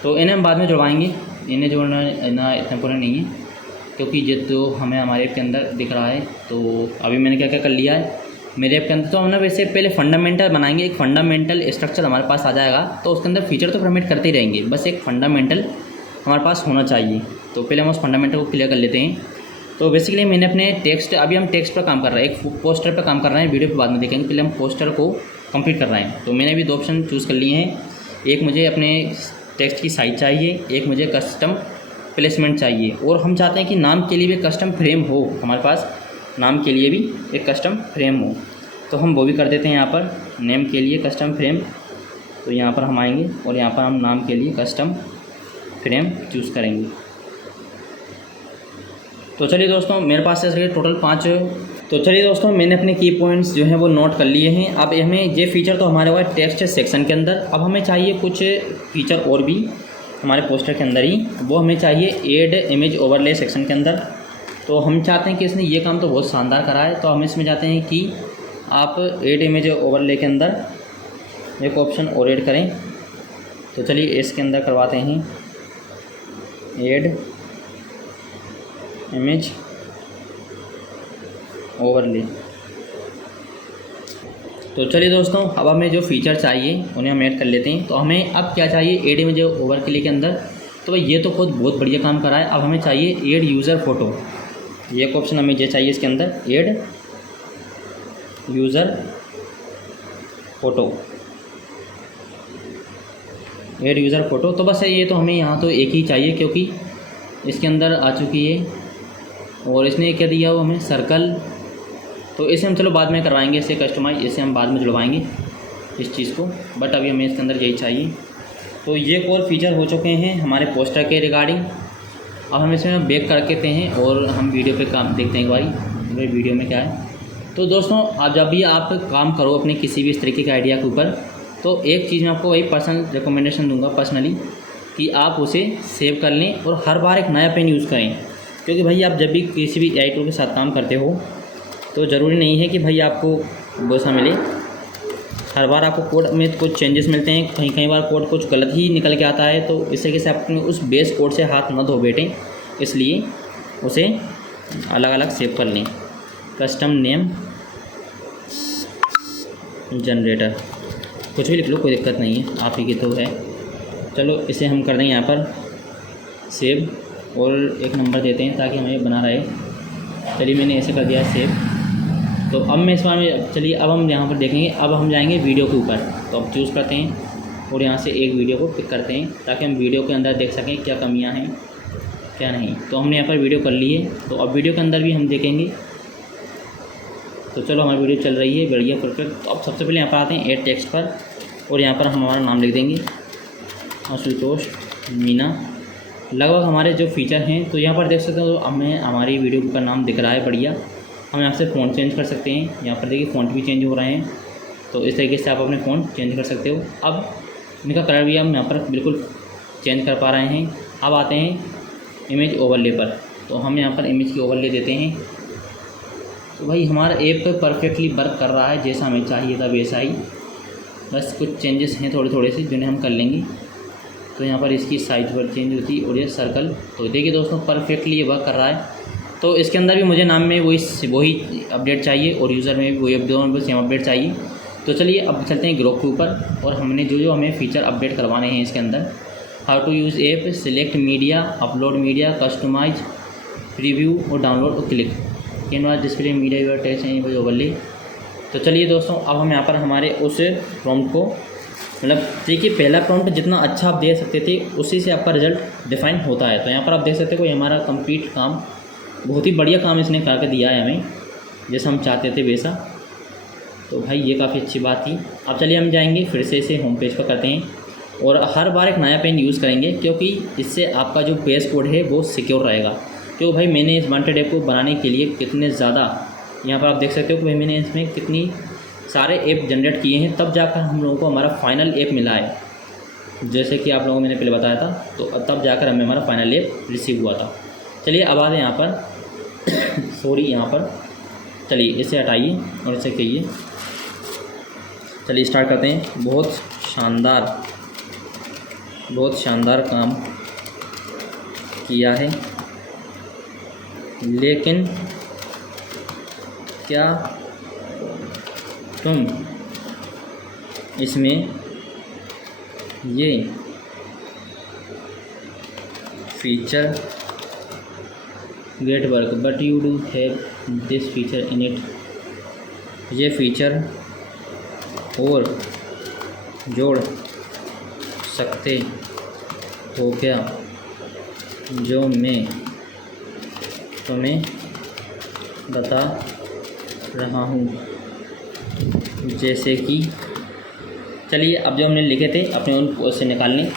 तो इन्हें हम बाद में जुड़वाएंगे, इन्हें जोड़ना इतना इम्पोर्टेंट नहीं है, क्योंकि ये तो हमें हमारे ऐप के अंदर दिख रहा है। तो अभी मैंने क्या क्या कर लिया है मेरे ऐप के अंदर। तो हमने वैसे पहले फंडामेंटल बनाएंगे, एक फंडामेंटल स्ट्रक्चर हमारे पास आ जाएगा। तो उसके अंदर फीचर तो परमिट करते ही रहेंगे, बस एक फंडामेंटल हमारे पास होना चाहिए। तो पहले हम उस फंडामेंटल को क्लियर कर लेते हैं। तो बेसिकली मैंने अपने टेक्स्ट, अभी हम टेक्स्ट पर काम कर रहे हैं, एक पोस्टर पर काम कर रहे हैं, वीडियो पे बाद में देखेंगे। पहले हम पोस्टर को कंप्लीट कर रहे हैं। तो मैंने भी 2 ऑप्शन चूज़ कर लिए हैं। एक मुझे अपने टेक्स्ट की साइज चाहिए, एक मुझे कस्टम प्लेसमेंट चाहिए, और हम चाहते हैं कि नाम के लिए भी कस्टम फ्रेम हो, हमारे पास नाम के लिए भी एक कस्टम फ्रेम हो। तो हम वो भी कर देते हैं यहाँ पर, नेम के लिए कस्टम फ्रेम। तो यहाँ पर हम आएंगे और यहाँ पर हम नाम के लिए कस्टम फ्रेम चूज़ करेंगे। तो चलिए दोस्तों, मेरे पास से टोटल 5। तो चलिए दोस्तों, मैंने अपने की पॉइंट्स जो हैं वो नोट कर लिए हैं। अब हमें ये फीचर तो हमारे पास टेक्स्ट सेक्शन के अंदर, अब हमें चाहिए कुछ फीचर और भी हमारे पोस्टर के अंदर ही। वो हमें चाहिए ऐड इमेज ओवरले सेक्शन के अंदर। तो हम चाहते हैं कि इसने ये काम तो बहुत शानदार करा है, तो हम इसमें चाहते हैं कि आप ऐड इमेज ओवरले के अंदर एक ऑप्शन और ऐड करें। तो चलिए इसके अंदर करवाते हैं ऐड इमेज ओवरले। तो चलिए दोस्तों, अब हमें जो फीचर चाहिए उन्हें हम ऐड कर लेते हैं। तो हमें अब क्या चाहिए ऐड इमेज ओवरले के अंदर, तो भाई ये तो खुद बहुत बढ़िया काम करा है। अब हमें चाहिए ऐड यूज़र फ़ोटो, ये एक ऑप्शन हमें ये चाहिए इसके अंदर, add user photo, add user photo. तो बस ये तो हमें यहाँ तो एक ही चाहिए, क्योंकि इसके अंदर आ चुकी है। और इसने क्या दिया वो हमें सर्कल, तो इसे हम चलो बाद में करवाएंगे, इसे कस्टमाइज, इसे हम बाद में जुड़वाएंगे इस चीज़ को, बट अभी हमें इसके अंदर यही चाहिए। तो ये और फीचर हो चुके हैं हमारे पोस्टर के रिगार्डिंग। अब हम इसमें बैक कर देते हैं और हम वीडियो पे काम देखते हैं एक बारी, वीडियो में क्या है। तो दोस्तों, अब जब भी आप काम करो अपने किसी भी इस तरीके के आइडिया के ऊपर, तो एक चीज़ मैं आपको वही पर्सनल रिकमेंडेशन दूंगा पर्सनली, कि आप उसे सेव कर लें और हर बार एक नया पेन यूज़ करें। क्योंकि भाई आप जब भी किसी भी AI टूल के साथ काम करते हो, तो ज़रूरी नहीं है कि भाई आपको वैसा मिले। हर बार आपको कोड में कुछ चेंजेस मिलते हैं, कई बार कोड कुछ गलत ही निकल के आता है। तो इस तरीके से अपने उस बेस कोड से हाथ न धो बैठें, इसलिए उसे अलग अलग सेव कर लें। कस्टम नेम जनरेटर, कुछ भी लिख लो, कोई दिक्कत नहीं है, आप ही की तो है। चलो इसे हम कर दें यहाँ पर सेव, और एक नंबर देते हैं ताकि हमें बना रहे। चलिए मैंने ऐसे कर दिया सेव। तो अब मैं इस बार में, चलिए अब हम यहाँ पर देखेंगे। अब हम जाएंगे वीडियो के ऊपर, तो अब चूज़ करते हैं और यहाँ से एक वीडियो को पिक करते हैं, ताकि हम वीडियो के अंदर देख सकें क्या कमियाँ हैं क्या नहीं। तो हमने यहाँ पर वीडियो कर ली है, तो अब वीडियो के अंदर भी हम देखेंगे। तो चलो हमारी वीडियो चल रही है, बढ़िया, परफेक्ट। तो अब सबसे पहले यहाँ पर आते हैं ऐड टेक्स्ट पर, और यहाँ पर हम हमारा नाम लिख देंगे, आशुतोष मीना। लगभग हमारे जो फीचर हैं, तो यहाँ पर देख सकते हो, तो हमें हमारी वीडियो का नाम दिख रहा है बढ़िया। हम यहाँ से फ़ॉन्ट चेंज कर सकते हैं, यहाँ पर देखिए फ़ॉन्ट भी चेंज हो रहे हैं। तो इस तरीके से आप अपने फ़ॉन्ट चेंज कर सकते हो। अब इनका कलर भी हम यहाँ पर बिल्कुल चेंज कर पा रहे हैं। अब आते हैं इमेज ओवरले पर, तो हम यहाँ पर इमेज की ओवरले देते हैं। तो भाई हमारा ऐप परफेक्टली वर्क कर रहा है, जैसा हमें चाहिए था वैसा ही, बस कुछ चेंजेस हैं थोड़े थोड़े से, जिन्हें हम कर लेंगे। तो यहाँ पर इसकी साइज पर चेंज होती है, और ये सर्कल, तो देखिए दोस्तों परफेक्टली ये वर्क कर रहा है। तो इसके अंदर भी मुझे नाम में वही अपडेट चाहिए, और यूज़र में भी वही दोनों सेम अपडेट चाहिए। तो चलिए अब चलते हैं ग्रुप के ऊपर, और हमने जो हमें फीचर अपडेट करवाने हैं इसके अंदर, how to use app, select media, upload media, customize, preview और डाउनलोड और click, Canva display media your text and overlay. तो चलिए दोस्तों, अब हम यहाँ पर हमारे उस प्रॉम्प्ट को मतलब देखिए पहला प्रॉम्प्ट जितना अच्छा आप दे सकते थे उसी से आपका रिजल्ट डिफाइन होता है। तो यहाँ पर आप देख सकते हो कोई हमारा कंप्लीट काम, बहुत ही बढ़िया काम इसने करके दिया है हमें, जैसा हम चाहते थे वैसा। तो भाई ये काफ़ी अच्छी बात थी। अब चलिए हम जाएंगे फिर से इसे होम पेज पर करते हैं और हर बार एक नया पेन यूज़ करेंगे, क्योंकि इससे आपका जो बेस कोड है वो सिक्योर रहेगा। तो भाई मैंने इस वांटेड ऐप को बनाने के लिए कितने ज़्यादा, यहाँ पर आप देख सकते हो कि भाई मैंने इसमें कितनी सारे ऐप जनरेट किए हैं, तब जाकर हम लोगों को हमारा फाइनल ऐप मिला है। जैसे कि आप लोगों को मैंने पहले बताया था, तो तब जाकर हमें हमारा फाइनल ऐप रिसीव हुआ था। चलिए अब आते हैं यहाँ पर सॉरी यहाँ पर, चलिए इसे हटाइए और इसे कहिए। चलिए स्टार्ट करते हैं। बहुत शानदार काम किया है, लेकिन क्या तुम इसमें ये feature get work but you do have this feature in it, ये फीचर और जोड़ सकते हो क्या जो मैं तुम्हें बता रहा हूँ? जैसे कि चलिए अब जो हमने लिखे थे अपने उन उससे निकाल लें,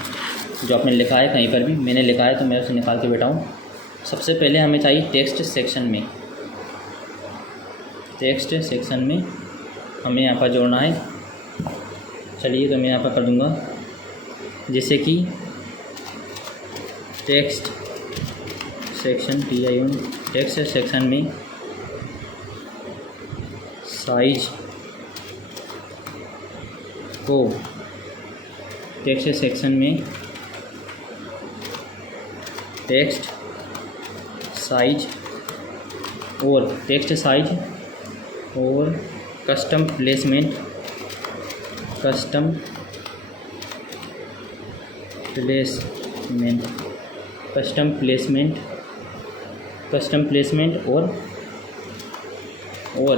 जो आपने लिखा है कहीं पर भी मैंने लिखा है तो मैं उसे निकाल के बैठा हूँ। सबसे पहले हमें चाहिए टेक्स्ट सेक्शन में, टेक्स्ट सेक्शन में हमें यहाँ पर जोड़ना है। चलिए तो मैं यहाँ पर कर दूँगा, जैसे कि टेक्स्ट सेक्शन टेक्स्ट सेक्शन में साइज को, टेक्स्ट सेक्शन में टेक्स्ट साइज और कस्टम प्लेसमेंट और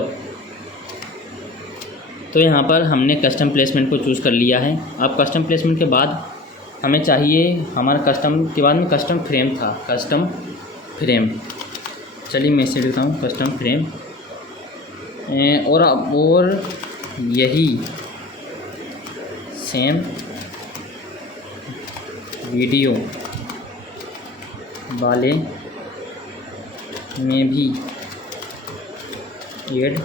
तो यहाँ पर हमने कस्टम प्लेसमेंट को चूज़ कर लिया है। अब कस्टम प्लेसमेंट के बाद हमें चाहिए हमारा कस्टम के बाद में कस्टम फ्रेम था, कस्टम फ्रेम। चलिए मैं इसे लिखता हूँ कस्टम फ्रेम, और यही सेम वीडियो वाले में भी ऐड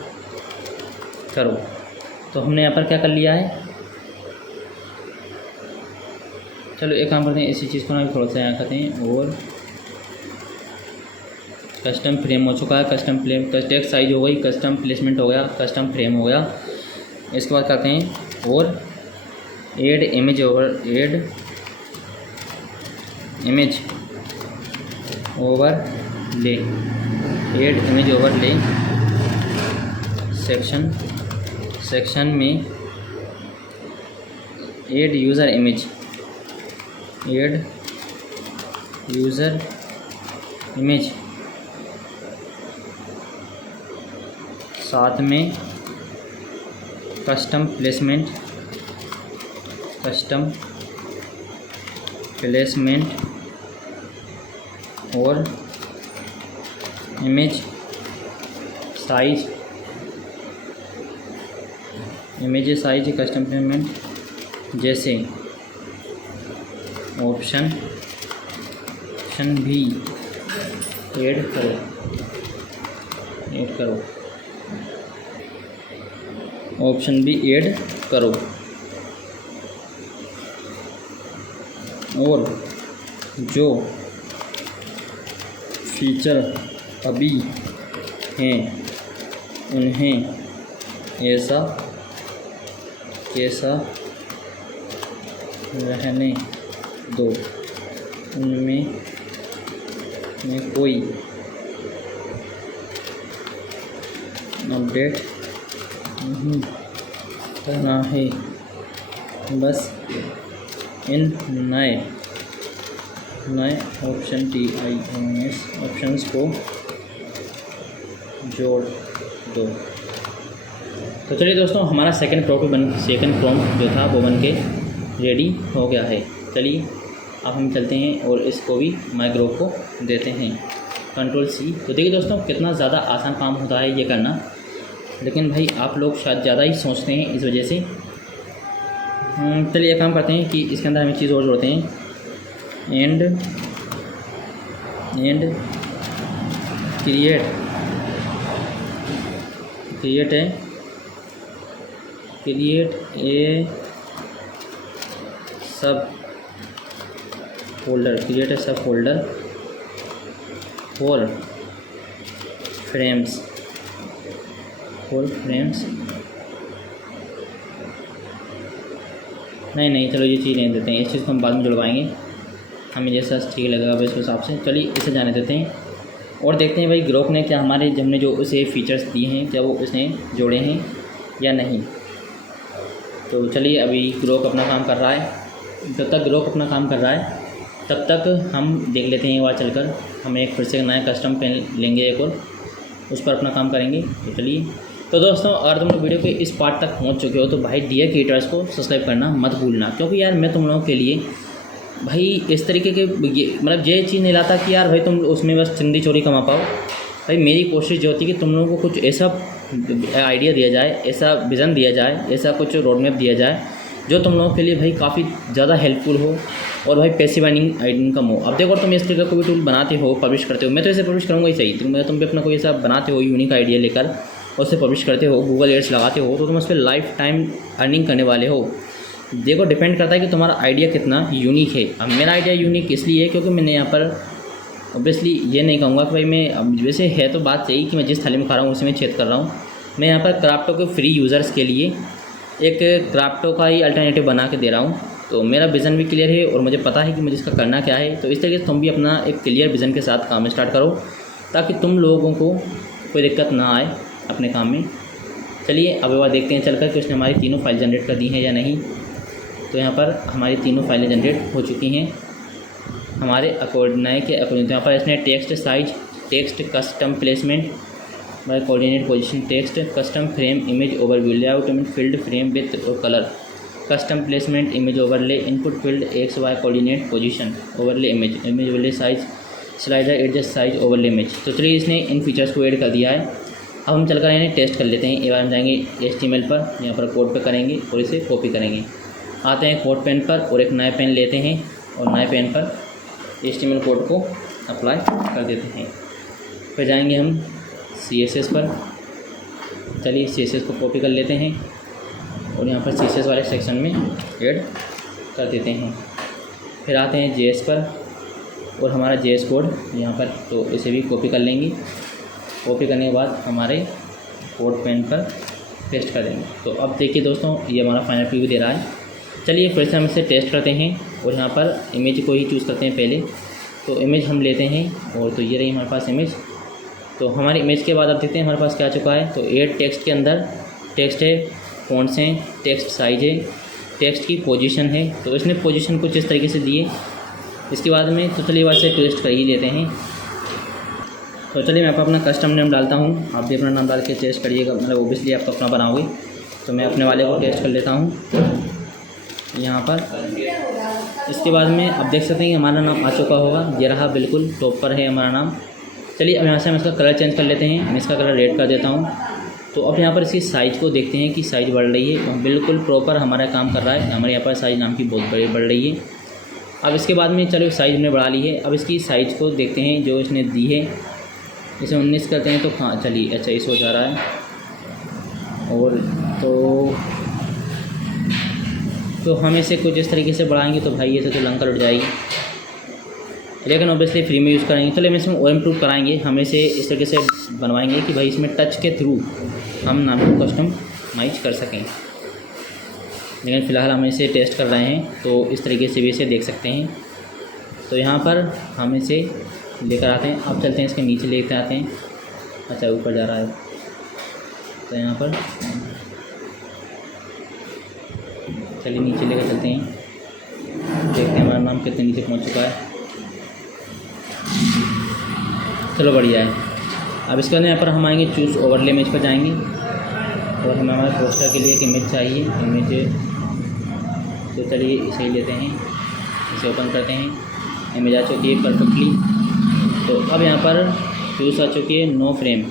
करो। तो हमने यहाँ पर क्या कर लिया है, चलो एक काम करते हैं, इसी चीज़ को ना थोड़ा सा यहाँ करते हैं। और कस्टम फ्रेम हो चुका है, कस्टम फ्रेम टेक्स्ट साइज हो गई, कस्टम प्लेसमेंट हो गया, कस्टम फ्रेम हो गया। इसके बाद करते हैं और ऐड इमेज ओवरले सेक्शन में ऐड यूज़र इमेज साथ में कस्टम प्लेसमेंट और इमेज साइज कस्टम प्लेसमेंट जैसे ऑप्शन भी ऐड करो ऑप्शन भी ऐड करो। और जो फीचर अभी हैं उन्हें ऐसा कैसा रहने दो, उनमें कोई अपडेट नहीं करना है, बस इन नए ऑप्शंस को जोड़ दो। तो चलिए दोस्तों, हमारा सेकंड प्रॉम्प्ट जो था वो बन के रेडी हो गया है। चलिए अब हम चलते हैं और इसको भी माई ग्रुप को देते हैं Ctrl+C। तो देखिए दोस्तों कितना ज़्यादा आसान काम होता है ये करना, लेकिन भाई आप लोग शायद ज़्यादा ही सोचते हैं इस वजह से। चलिए एक काम करते हैं कि इसके अंदर हमें चीज़ और जोड़ते हैं, एंड क्रिएट ए सब फोल्डर फॉर फ्रेम्स नहीं चलो ये चीज़ नहीं देते हैं, इस चीज़ को हम बाद में जुड़वाएंगे, हमें जैसा ठीक लगेगा उस हिसाब से। चलिए इसे जाने देते हैं और देखते हैं भाई ग्रुप ने क्या हमारे हमने जो उसे फीचर्स दिए हैं क्या वो उसने जोड़े हैं या नहीं। तो चलिए अभी ग्रुप अपना काम कर रहा है, जब तक ग्रुप अपना काम कर रहा है तब तक हम देख लेते हैं वहाँ चलकर हम एक फिर से नया कस्टम पेन लेंगे एक और उस पर अपना काम करेंगे। तो चलिए तो दोस्तों अगर तुम लोग वीडियो के इस पार्ट तक पहुंच चुके हो तो भाई डियर क्रिएटर्स को सब्सक्राइब करना मत भूलना, क्योंकि यार मैं तुम लोगों के लिए भाई इस तरीके के मतलब ये चीज़ नहीं लाता कि यार भाई तुम उसमें बस चिंदी चोरी कमा पाओ। भाई मेरी कोशिश जो होती है कि तुम लोगों को कुछ ऐसा आइडिया दिया जाए, ऐसा विज़न दिया जाए, ऐसा कुछ रोड मैप दिया जाए जो तुम लोगों के लिए भाई काफ़ी ज़्यादा हेल्पफुल हो और भाई पैसिव अर्निंग इनकम हो। अब देखो तुम इस तरीके का कोई टूल बनाते हो, पब्लिश करते हो, मैं तो ऐसे पब्लिश करूँगा ही सही। तुम भी अपना कोई ऐसा बनाते हो यूनिक आइडिया लेकर और उसे पब्लिश करते हो, गूगल एड्स लगाते हो, तो तुम उस पर लाइफ टाइम अर्निंग करने वाले हो। देखो डिपेंड करता है कि तुम्हारा आइडिया कितना यूनिक है। अब मेरा आइडिया यूनिक इसलिए है क्योंकि मैंने यहाँ पर ऑब्वियसली ये नहीं कहूँगा कि भाई मैं वैसे है तो बात सही कि मैं जिस थाली में खा रहा हूँ उसी में छेद कर रहा हूँ। मैं यहाँ पर क्राफ्टो के फ्री यूज़र्स के लिए एक क्राफ्टो का ही अल्टरनेटिव बना के दे रहा हूँ। तो मेरा विज़न भी क्लियर है और मुझे पता है कि मुझे इसका करना क्या है। तो इस तरीके से तुम भी अपना एक क्लियर विज़न के साथ काम स्टार्ट करो ताकि तुम लोगों को कोई दिक्कत ना आए अपने काम में। चलिए अब बार देखते हैं चलकर कि उसने हमारी तीनों फाइल जनरेट कर दी हैं या नहीं। तो यहाँ पर हमारी तीनों फाइलें जनरेट हो चुकी हैं हमारे नए के अकॉर्डिंग। तो यहाँ पर इसने text size, text custom placement by coordinate position, text custom frame image overview, layout field frame with colour, custom placement image overlay, input field X Y coordinate position, overlay image overlay size, slider adjust size, overlay image. तो चलिए इसने इन features को add कर दिया है। अब हम चलकर इन्हें टेस्ट कर लेते हैं। एक बार हम जाएंगे HTML पर, यहाँ पर कोड पे करेंगे और इसे कॉपी करेंगे। आते हैं कोड पेन पर और एक नया पेन लेते हैं और नए पेन पर HTML कोड को अप्लाई कर देते हैं। फिर जाएंगे हम CSS पर। चलिए CSS को कॉपी कर लेते हैं और यहाँ पर CSS वाले सेक्शन में ऐड कर देते हैं। फिर आते हैं JS पर और हमारा JS कोड यहाँ पर, तो इसे भी कॉपी कर लेंगे। कॉपी करने के बाद हमारे कोड पेन पर पेस्ट कर देंगे। तो अब देखिए दोस्तों ये हमारा फाइनल प्रीव्यू दे रहा है। चलिए फिर से हम इसे टेस्ट करते हैं और यहाँ पर इमेज को ही चूज़ करते हैं पहले। तो इमेज हम लेते हैं और तो ये रही हमारे पास इमेज। तो हमारी इमेज के बाद अब देखते हैं हमारे पास क्या आ चुका है। तो ऐड टेक्स्ट के अंदर टेक्स्ट है, फ़ॉन्ट्स हैं, टेक्स्ट साइज है, टेक्स्ट की पोजीशन है। तो इसने पोजीशन कुछ इस तरीके से दिए। इसके बाद में तो चलिए बात से टेस्ट कर ही लेते हैं। तो चलिए मैं आपको अपना कस्टम नेम डालता हूँ, आप भी अपना नाम डाल के टेस्ट करिएगा, मतलब ओबियसली आप तो अपना बनाओगे। तो मैं अपने वाले को टेस्ट कर लेता हूँ यहाँ पर। इसके बाद में आप देख सकते हैं कि हमारा नाम आ चुका होगा, ये रहा बिल्कुल टॉप पर है हमारा नाम। चलिए अब यहाँ से हम इसका कलर चेंज कर लेते हैं। मैं इसका कलर रेड कर देता हूँ। तो अब यहाँ पर इसकी साइज़ को देखते हैं कि साइज़ बढ़ रही है, बिल्कुल प्रॉपर हमारा काम कर रहा है। हमारे यहाँ पर साइज़ नाम की बहुत बड़ी बढ़ रही है। अब इसके बाद में चलो साइज़ हमने बढ़ा ली है। अब इसकी साइज़ को देखते हैं जो इसने दी है, इसे 19 करते हैं। तो हाँ चलिए अच्छा इस हो जा रहा है। और तो हम इसे कुछ इस तरीके से बढ़ाएंगे तो भाई ये तो लंका उठ जाएगी, लेकिन ऑब्वियसली फ्री में यूज़ करेंगे। चलिए हम इसमें और इम्प्रूव कराएंगे, हम इसे इस तरीके से बनवाएंगे कि भाई इसमें टच के थ्रू हम नाम को कस्टमाइज कर सकें। लेकिन फ़िलहाल हम इसे टेस्ट कर रहे हैं तो इस तरीके से भी इसे देख सकते हैं। तो यहाँ पर हम इसे लेकर आते हैं। अब चलते हैं इसके नीचे लेकर आते हैं। अच्छा ऊपर जा रहा है, तो यहाँ पर चलिए नीचे लेकर चलते हैं, देखते हैं हमारा नाम कितने नीचे पहुँच चुका है। चलो बढ़िया है। अब इसके बाद यहाँ पर हम आएंगे चूज़ ओवरले इमेज पर जाएंगे और हमें हमारे पोस्टर के लिए एक इमेज चाहिए। इमेज तो चलिए इसे लेते हैं, इसे ओपन करते हैं। इमेज आ चुकी है परफेक्टली। तो अब यहाँ पर व्यूज़ आ चुकी है नो फ्रेम,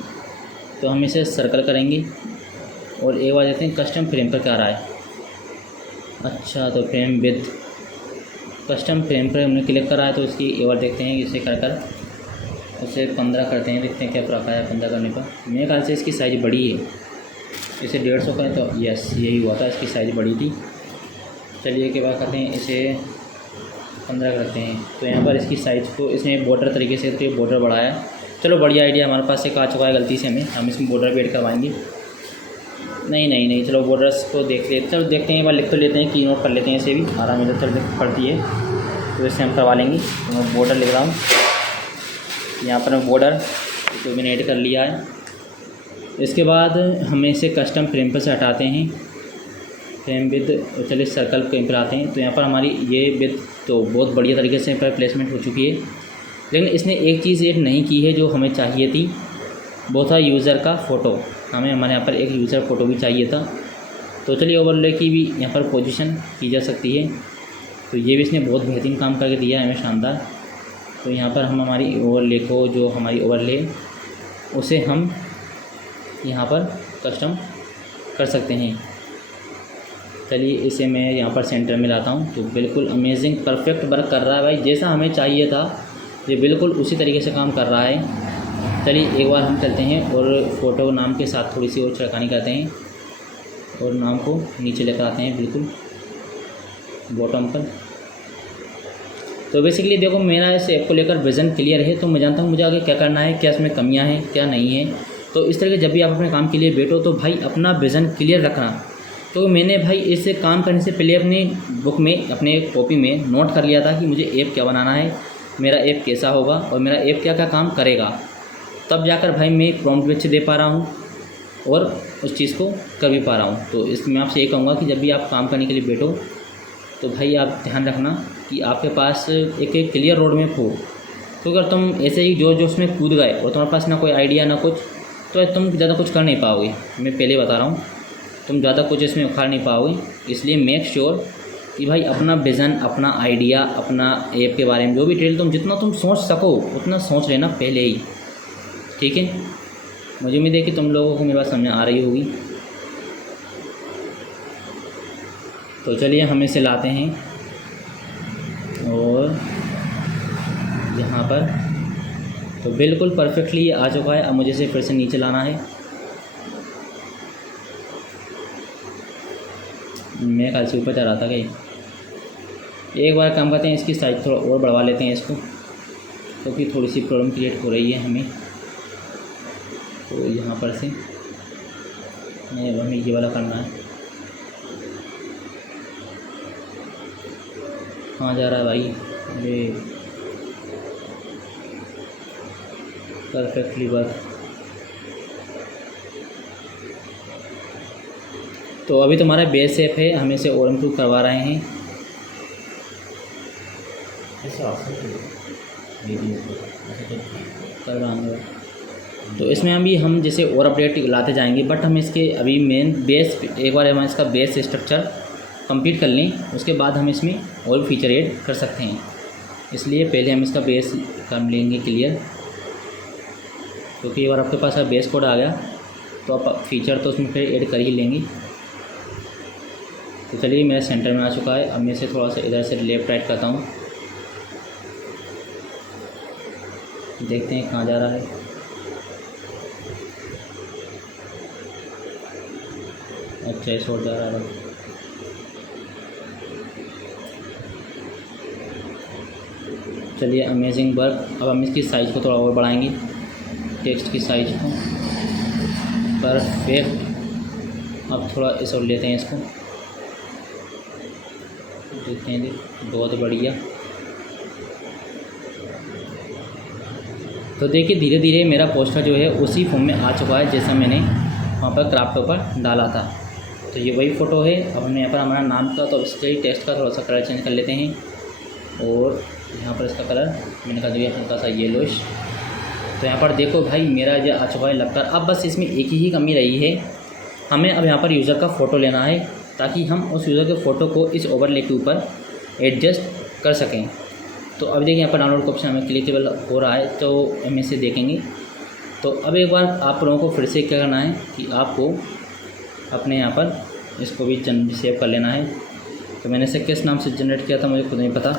तो हम इसे सर्कल करेंगे और एक बार देखते हैं कस्टम फ्रेम पर क्या आ रहा है। अच्छा, तो फ्रेम विद कस्टम फ्रेम पर हमने क्लिक करा है, तो इसकी एक बार देखते हैं इसे कर उसे 15 करते हैं, देखते हैं क्या फ़र्क आया 15 करने पर। मेरे ख्याल से इसकी साइज़ बड़ी है, इसे 150 करें तो यस यही हुआ था, इसकी साइज़ बड़ी थी। चलिए क्या बात करते हैं, इसे 15 करते हैं। तो यहाँ पर इसकी साइज़ को इसने बॉर्डर तरीके से तो बॉर्डर बढ़ाया। चलो बढ़िया आइडिया हमारे पास से आ चुका है गलती से हम इसमें बॉर्डर भी ऐड करवाएंगे। नहीं, चलो बॉर्डर्स को देख लेते, चलो देखते हैं, एक बार लिख तो लेते हैं, की नोट कर लेते हैं, इसे भी आराम से चल पड़ती है, तो इससे हम करवा लेंगे। तो मैं बॉर्डर लिख रहा हूँ, यहाँ पर मैं बॉर्डर तो मैंने ऐड कर लिया है। इसके बाद हमें इसे कस्टम फ्रेम पर से हटाते हैं, फ्रेम विद, चलिए सर्कल फ्रेम पर आते हैं। तो यहाँ पर हमारी ये विद तो बहुत बढ़िया तरीके से पर प्लेसमेंट हो चुकी है, लेकिन इसने एक चीज़ ऐड नहीं की है जो हमें चाहिए थी, वो था यूज़र का फ़ोटो। हमारे यहाँ पर एक यूज़र फ़ोटो भी चाहिए था। तो चलिए ओवरले की भी यहाँ पर पोजीशन की जा सकती है, तो ये भी इसने बहुत बेहतरीन काम करके दिया है हमें, शानदार। तो यहाँ पर हम हमारी ओवरले को, जो हमारी ओवरले उसे हम यहाँ पर कस्टम कर सकते हैं। चलिए इसे मैं यहाँ पर सेंटर में लाता हूँ, तो बिल्कुल अमेजिंग परफेक्ट वर्क कर रहा है भाई, जैसा हमें चाहिए था ये बिल्कुल उसी तरीके से काम कर रहा है। चलिए एक बार हम चलते हैं और फ़ोटो नाम के साथ थोड़ी सी और छिड़कानी करते हैं और नाम को नीचे लेकर आते हैं बिल्कुल बॉटम पर। तो बेसिकली देखो मेरा इस ऐप को लेकर विज़न क्लियर है, तो मैं जानता हूँ मुझे आगे क्या करना है, क्या इसमें कमियाँ हैं क्या नहीं है। तो इस तरह के जब भी आप अपने काम के लिए बैठो तो भाई अपना विज़न क्लियर रखना। तो मैंने भाई इसे काम करने से पहले अपनी बुक में, अपने कॉपी में नोट कर लिया था कि मुझे ऐप क्या बनाना है, मेरा ऐप कैसा होगा और मेरा ऐप क्या क्या काम करेगा। तब जाकर भाई मैं प्रॉम्प्ट भी अच्छे दे पा रहा हूँ और उस चीज़ को कर भी पा रहा हूँ। तो इसमें आपसे ये कहूँगा कि जब भी आप काम करने के लिए बैठो तो भाई आप ध्यान रखना कि आपके पास एक क्लियर रोड मैप हो। तो अगर तुम ऐसे ही जो उसमें कूद गए और तुम्हारे पास ना कोई आइडिया ना कुछ, तो तुम ज़्यादा कुछ कर नहीं पाओगे। मैं पहले बता रहा हूँ, तुम ज़्यादा कुछ इसमें उखाड़ नहीं पाओगे। इसलिए मेक श्योर कि भाई अपना विज़न, अपना आइडिया, अपना ऐप के बारे में जो भी डिटेल जितना तुम सोच सको उतना सोच लेना पहले ही, ठीक है। मुझे उम्मीद है कि तुम लोगों को मेरी बात समझ आ रही होगी। तो चलिए हम इसे लाते हैं और यहाँ पर तो बिल्कुल परफेक्टली ये आ चुका है। अब मुझे इसे फिर से नीचे लाना है। मैं ख्याल से ऊपर चढ़ा था कहीं। एक बार काम करते हैं, इसकी साइज थोड़ा और बढ़वा लेते हैं इसको, क्योंकि थोड़ी सी प्रॉब्लम क्रिएट हो रही है हमें। तो यहाँ पर से नहीं, अब हमें ये वाला करना है। कहाँ जा रहा है भाई? अरे परफेक्टली वर्क। तो अभी तुम्हारा बेस सेफ है, हम इसे और इम्प्रूव करवा रहे हैं। करवाएंगे तो इसमें अभी हम जैसे और अपडेट लाते जाएंगे, बट हम इसके अभी मेन बेस, एक बार हम इसका बेस स्ट्रक्चर कंप्लीट कर लें, उसके बाद हम इसमें और फीचर ऐड कर सकते हैं। इसलिए पहले हम इसका बेस कर लेंगे क्लियर, क्योंकि एक बार आपके पास बेस कोड आ गया तो आप फीचर तो उसमें फिर ऐड कर ही लेंगे। तो चलिए मेरा सेंटर में आ चुका है। अब मैं इसे थोड़ा सा इधर से लेफ़्ट राइट करता हूँ, देखते हैं कहाँ जा रहा है। अच्छा इस और जा रहा है। चलिए अमेजिंग वर्क। अब हम इसकी साइज़ को थोड़ा और बढ़ाएंगे, टेक्स्ट की साइज़ को। परफेक्ट। अब थोड़ा इस और लेते हैं इसको, देखते हैं। बहुत बढ़िया। तो देखिए धीरे धीरे मेरा पोस्टर जो है उसी फॉर्म में आ चुका है जैसा मैंने वहाँ पर क्राफ्ट पर डाला था। तो ये वही फ़ोटो है। अब हमने यहाँ पर हमारा नाम का, तो इसके टेक्स्ट का थोड़ा सा कलर चेंज कर लेते हैं और यहाँ पर इसका कलर मैंने कर दिया हल्का सा येलोइश। तो यहाँ पर देखो भाई मेरा जो आ चुका है लगकर। अब बस इसमें एक ही कमी रही है, हमें अब यहाँ पर यूज़र का फ़ोटो लेना है ताकि हम उस यूज़र के फ़ोटो को इस ओवरले के ऊपर एडजस्ट कर सकें। तो अब देखिए यहाँ पर डाउनलोड का ऑप्शन हमें क्लिकेबल हो रहा है, तो हम इसे देखेंगे। तो अब एक बार आप लोगों को फिर से क्या करना है कि आपको अपने यहाँ पर इसको भी सेव कर लेना है। तो मैंने इसे किस नाम से जनरेट किया था मुझे खुद नहीं पता,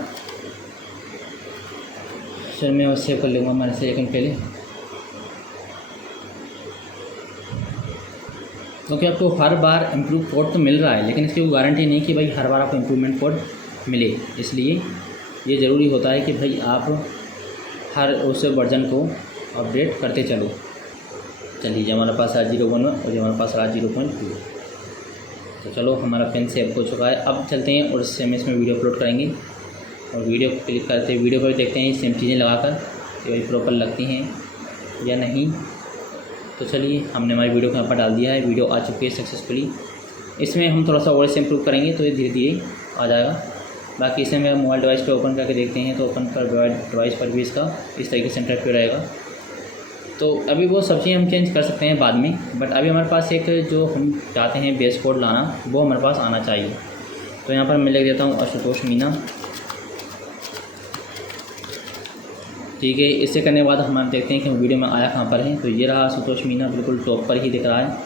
फिर मैं सेव कर लूँगा मैंने से लेकिन पहले, क्योंकि आपको हर बार इम्प्रूव कोड तो मिल रहा है, लेकिन इसकी कोई गारंटी नहीं कि भाई हर बार आपको इम्प्रूवमेंट कोड मिले। इसलिए ये ज़रूरी होता है कि भाई आप हर उस वर्जन को अपडेट करते चलो। चलिए जब हमारे पास आ 0.1 और जब हमारे पास आ 0.2, तो चलो हमारा पेन सेव हो चुका है। अब चलते हैं और इससे हम इसमें वीडियो अपलोड करेंगे, और वीडियो क्लिक करते वीडियो पर देखते हैं सेम चीज़ें लगाकर कि भाई प्रॉपर लगती हैं या नहीं। तो चलिए हमने हमारी वीडियो को यहाँ पर डाल दिया है, वीडियो आ चुकी है सक्सेसफुली। इसमें हम थोड़ा सा और से इम्प्रूव करेंगे तो ये धीरे धीरे आ जाएगा। बाकी इसे मैं मोबाइल डिवाइस पर ओपन करके देखते हैं, तो ओपन पर डिवाइस पर भी इसका इस तरीके से इंटरफेयर पे रहेगा। तो अभी वो सब चीज़ें हम चेंज कर सकते हैं बाद में, बट अभी हमारे पास एक जो हम चाहते हैं बेस कोड लाना वो हमारे पास आना चाहिए। तो यहाँ पर मैं लिख देता हूँ आशुतोष मीना। ठीक है, इससे करने के बाद हम देखते हैं कि वीडियो में आया कहाँ पर है। तो ये रहा आशुतोष मीना, बिल्कुल टॉप पर ही दिख रहा है।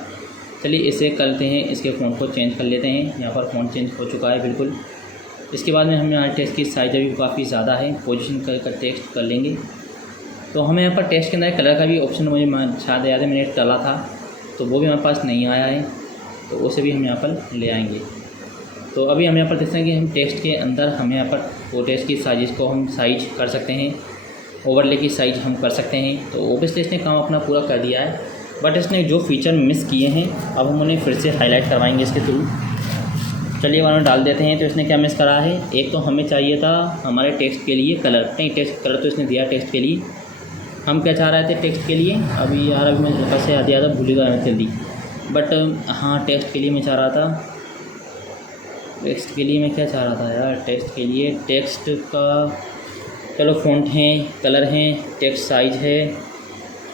चलिए इसे करते हैं, इसके फ़ॉन्ट को चेंज कर लेते हैं। यहाँ पर फ़ॉन्ट चेंज हो चुका है बिल्कुल। इसके बाद में हम यहाँ टेक्स्ट की साइज़ अभी काफ़ी ज़्यादा है, पोजीशन कर टेक्स्ट कर लेंगे। तो हमें यहाँ पर टेक्स्ट के अंदर कलर का भी ऑप्शन मुझे शायद याद है मैंने डाला था, तो वो भी हमारे पास नहीं आया है, तो उसे भी हम यहाँ पर ले आएंगे। तो अभी हम यहाँ पर देखते हैं कि हम टेक्स्ट के अंदर हम यहाँ पर वो टेक्स्ट की साइज़ को हम साइज कर सकते हैं, ओवरले की साइज़ हम कर सकते हैं। तो ओबियसली इसने काम अपना पूरा कर दिया है, बट इसने जो फीचर मिस किए हैं अब हम उन्हें फिर से हाईलाइट करवाएंगे इसके थ्रू। चलिए वहाँ डाल देते हैं। तो इसने क्या मिस करा है, एक तो हमें चाहिए था हमारे टेक्स्ट के लिए कलर, नहीं टेक्स्ट कलर तो इसने दिया टेक्स्ट के लिए। हम क्या चाह रहे थे टेक्स्ट के लिए, अभी यार अभी मैं कैसे याद दिया था भूल गया जल्दी, बट हाँ टेक्स्ट के लिए मैं चाह रहा था, टेक्स्ट के लिए मैं क्या चाह रहा था यार, टेक्स्ट के लिए टेक्स्ट का चलो फ़ॉन्ट हैं, कलर हैं, टेक्स्ट साइज़ है,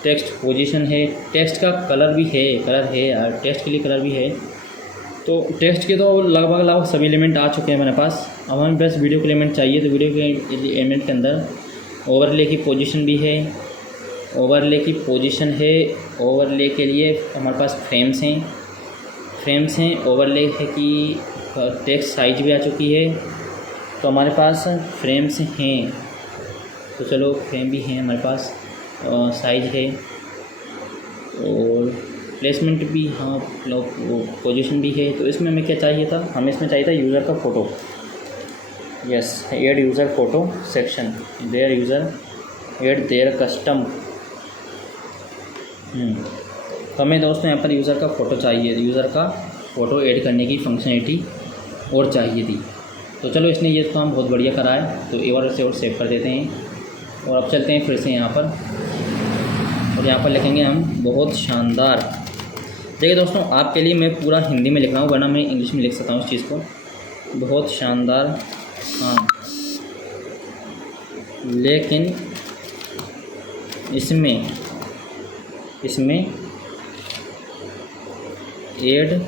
टेक्स्ट पोजीशन है, टेक्स्ट का कलर भी है, कलर है यार, टेक्स्ट के लिए कलर भी है। तो टेक्स्ट के तो लगभग सभी एलिमेंट आ चुके हैं मेरे पास। अब हमें बस वीडियो के एलिमेंट चाहिए। तो वीडियो के एलिमेंट के अंदर ओवरले की पोजीशन भी है, ओवरले की पोजीशन है, ओवरले के लिए हमारे पास फ्रेम्स हैं, ओवरले है कि टेक्स्ट साइज भी आ चुकी है। तो हमारे पास फ्रेम्स हैं, तो चलो फ्रेम भी हैं हमारे पास, साइज है और प्लेसमेंट भी, हाँ पोजीशन भी है। तो इसमें हमें क्या चाहिए था, हमें इसमें चाहिए था यूज़र का photo. Yes, add user photo section, their user add their custom. तो हमें दोस्तों यहाँ पर यूज़र का फ़ोटो चाहिए, यूज़र का फ़ोटो ऐड करने की फंक्शनलिटी और चाहिए थी। तो चलो इसने ये काम बहुत बढ़िया करा है, तो एक बार इसे और सेव कर देते हैं। और अब चलते हैं फिर से यहाँ पर, और यहाँ पर लिखेंगे हम बहुत शानदार। देखिए दोस्तों, आपके लिए मैं पूरा हिंदी में लिख रहा हूँ, वरना मैं इंग्लिश में लिख सकता हूँ इस चीज़ को, बहुत शानदार। हाँ, लेकिन इसमें ऐड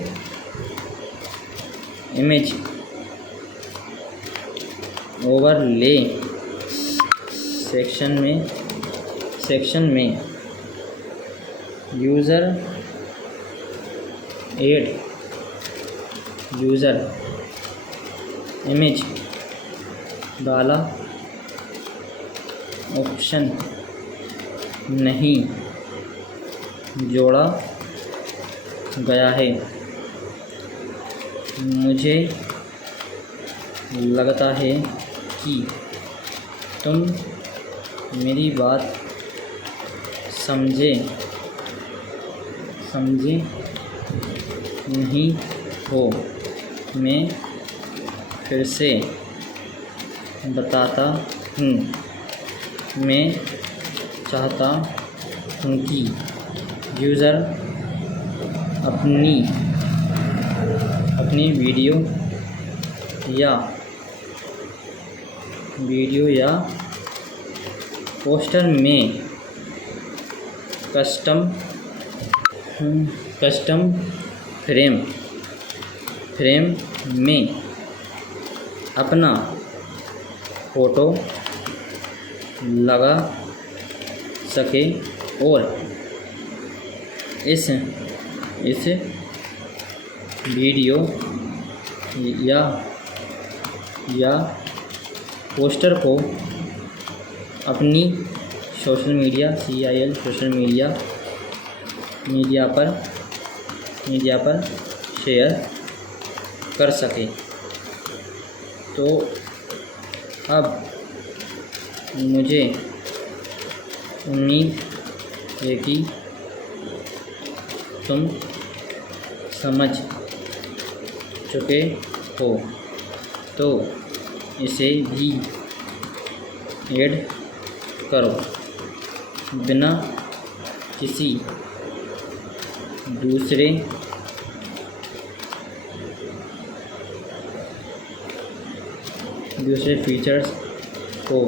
इमेज ओवरले सेक्शन में यूज़र ऐड यूज़र इमेज वाला ऑप्शन नहीं जोड़ा गया है। मुझे लगता है कि तुम मेरी बात समझे नहीं हो। मैं फिर से बताता हूँ, मैं चाहता हूँ कि यूज़र अपनी वीडियो या पोस्टर में कस्टम फ्रेम में अपना फ़ोटो लगा सके और इस वीडियो या पोस्टर को अपनी सोशल मीडिया पर शेयर कर सके। तो अब मुझे उम्मीद है कि तुम समझ चुके हो, तो इसे भी ऐड करो बिना किसी दूसरे फीचर्स को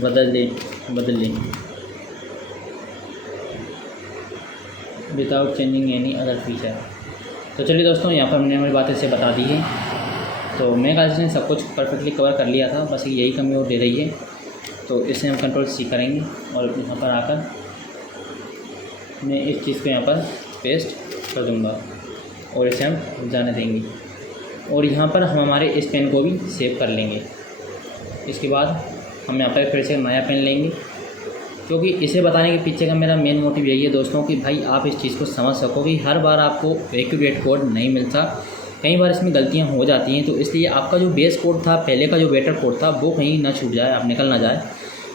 बदले without changing any other feature. तो चलिए दोस्तों, यहाँ पर हमने हमारी बातें से बता दी है। तो मेरे ख्याल से सब कुछ परफेक्टली कवर कर लिया था, बस यही कमी और दे रही है। तो इसे हम कंट्रोल सी करेंगे और यहाँ पर आकर मैं इस चीज़ को यहाँ पर पेस्ट कर दूँगा और इसे हम जाने देंगे। और यहाँ पर हम हमारे इस पेन को भी सेव कर लेंगे। इसके बाद हम यहाँ पर फिर से नया पेन लेंगे, क्योंकि इसे बताने के पीछे का मेरा मेन मोटिव यही है दोस्तों कि भाई आप इस चीज़ को समझ सको कि हर बार आपको एक्यूरेट कोड नहीं मिलता, कई बार इसमें गलतियाँ हो जाती हैं। तो इसलिए आपका जो बेस कोड था, पहले का जो बेटर कोड था, वो कहीं ना छूट जाए, आप निकल ना जाए।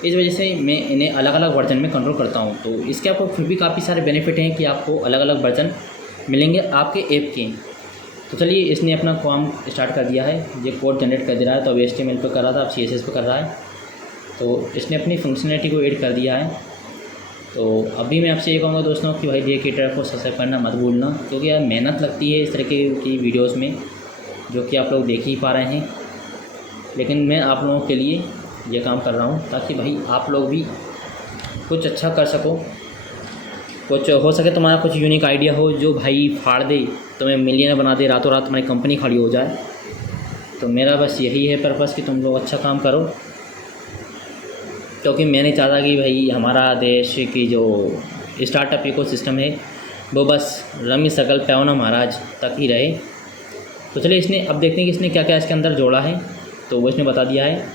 इस वजह से मैं इन्हें अलग अलग वर्जन में कंट्रोल करता हूँ। तो इसके आपको फिर भी काफ़ी सारे बेनिफिट हैं कि आपको अलग अलग वर्जन मिलेंगे आपके ऐप के। तो चलिए, इसने अपना काम स्टार्ट कर दिया है, ये कोड जनरेट कर दे रहा है। तो अब HTML पे कर रहा था, अब CSS पे कर रहा है। तो इसने अपनी फंक्शनलिटी को ऐड कर दिया है। तो अभी मैं आपसे ये कहूँगा दोस्तों कि भाई क्रिएटर को सब्सक्राइब करना मत भूलना, क्योंकि यार मेहनत लगती है इस तरह की वीडियोस में, जो कि आप लोग देख ही पा रहे हैं। लेकिन मैं आप लोगों के लिए ये काम कर रहा हूँ ताकि भाई आप लोग भी कुछ अच्छा कर सको, कुछ हो सके तुम्हारा कुछ यूनिक आइडिया हो जो भाई फाड़ दे, तुम्हें मिलियनर बना दे, रातों रात तुम्हारी कंपनी खड़ी हो जाए। तो मेरा बस यही है पर्पस कि तुम लोग अच्छा काम करो, क्योंकि मैं नहीं चाहता कि भाई हमारा देश की जो स्टार्टअप इकोसिस्टम है वो बस रमी सकल पैवना महाराज तक ही रहे। तो चलिए, इसने अब देखते हैं कि इसने क्या क्या इसके अंदर जोड़ा है। तो वो इसने बता दिया है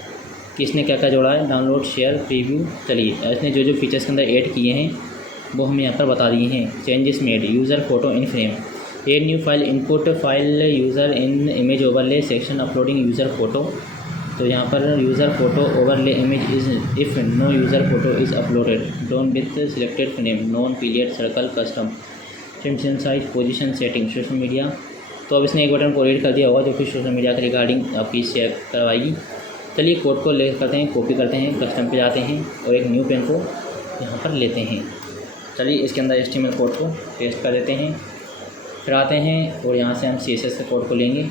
कि इसने क्या क्या जोड़ा है। Download, share, preview. चलिए, इसने जो फीचर्स के अंदर ऐड किए हैं वो हमें यहाँ पर बता दिए हैं। Changes made, user photo in frame, add new file, input file, user in image overlay section, uploading user photo. तो यहाँ पर user photo overlay image is if no user photo is uploaded, don't with selected frame, non period, circle, custom, transition size, position, setting, social media. तो अब इसने एक button को add कर दिया होगा जो कि सोशल मीडिया के रिगार्डिंग आपकी शेयर करवाएगी। चलिए, कोड को ले करते हैं, कॉपी करते हैं, कस्टम पे जाते हैं और एक न्यू पेन को यहाँ पर लेते हैं। चलिए, इसके अंदर HTML कोड को पेस्ट कर देते हैं, फिर आते हैं और यहाँ से हम CSS के कोड को लेंगे,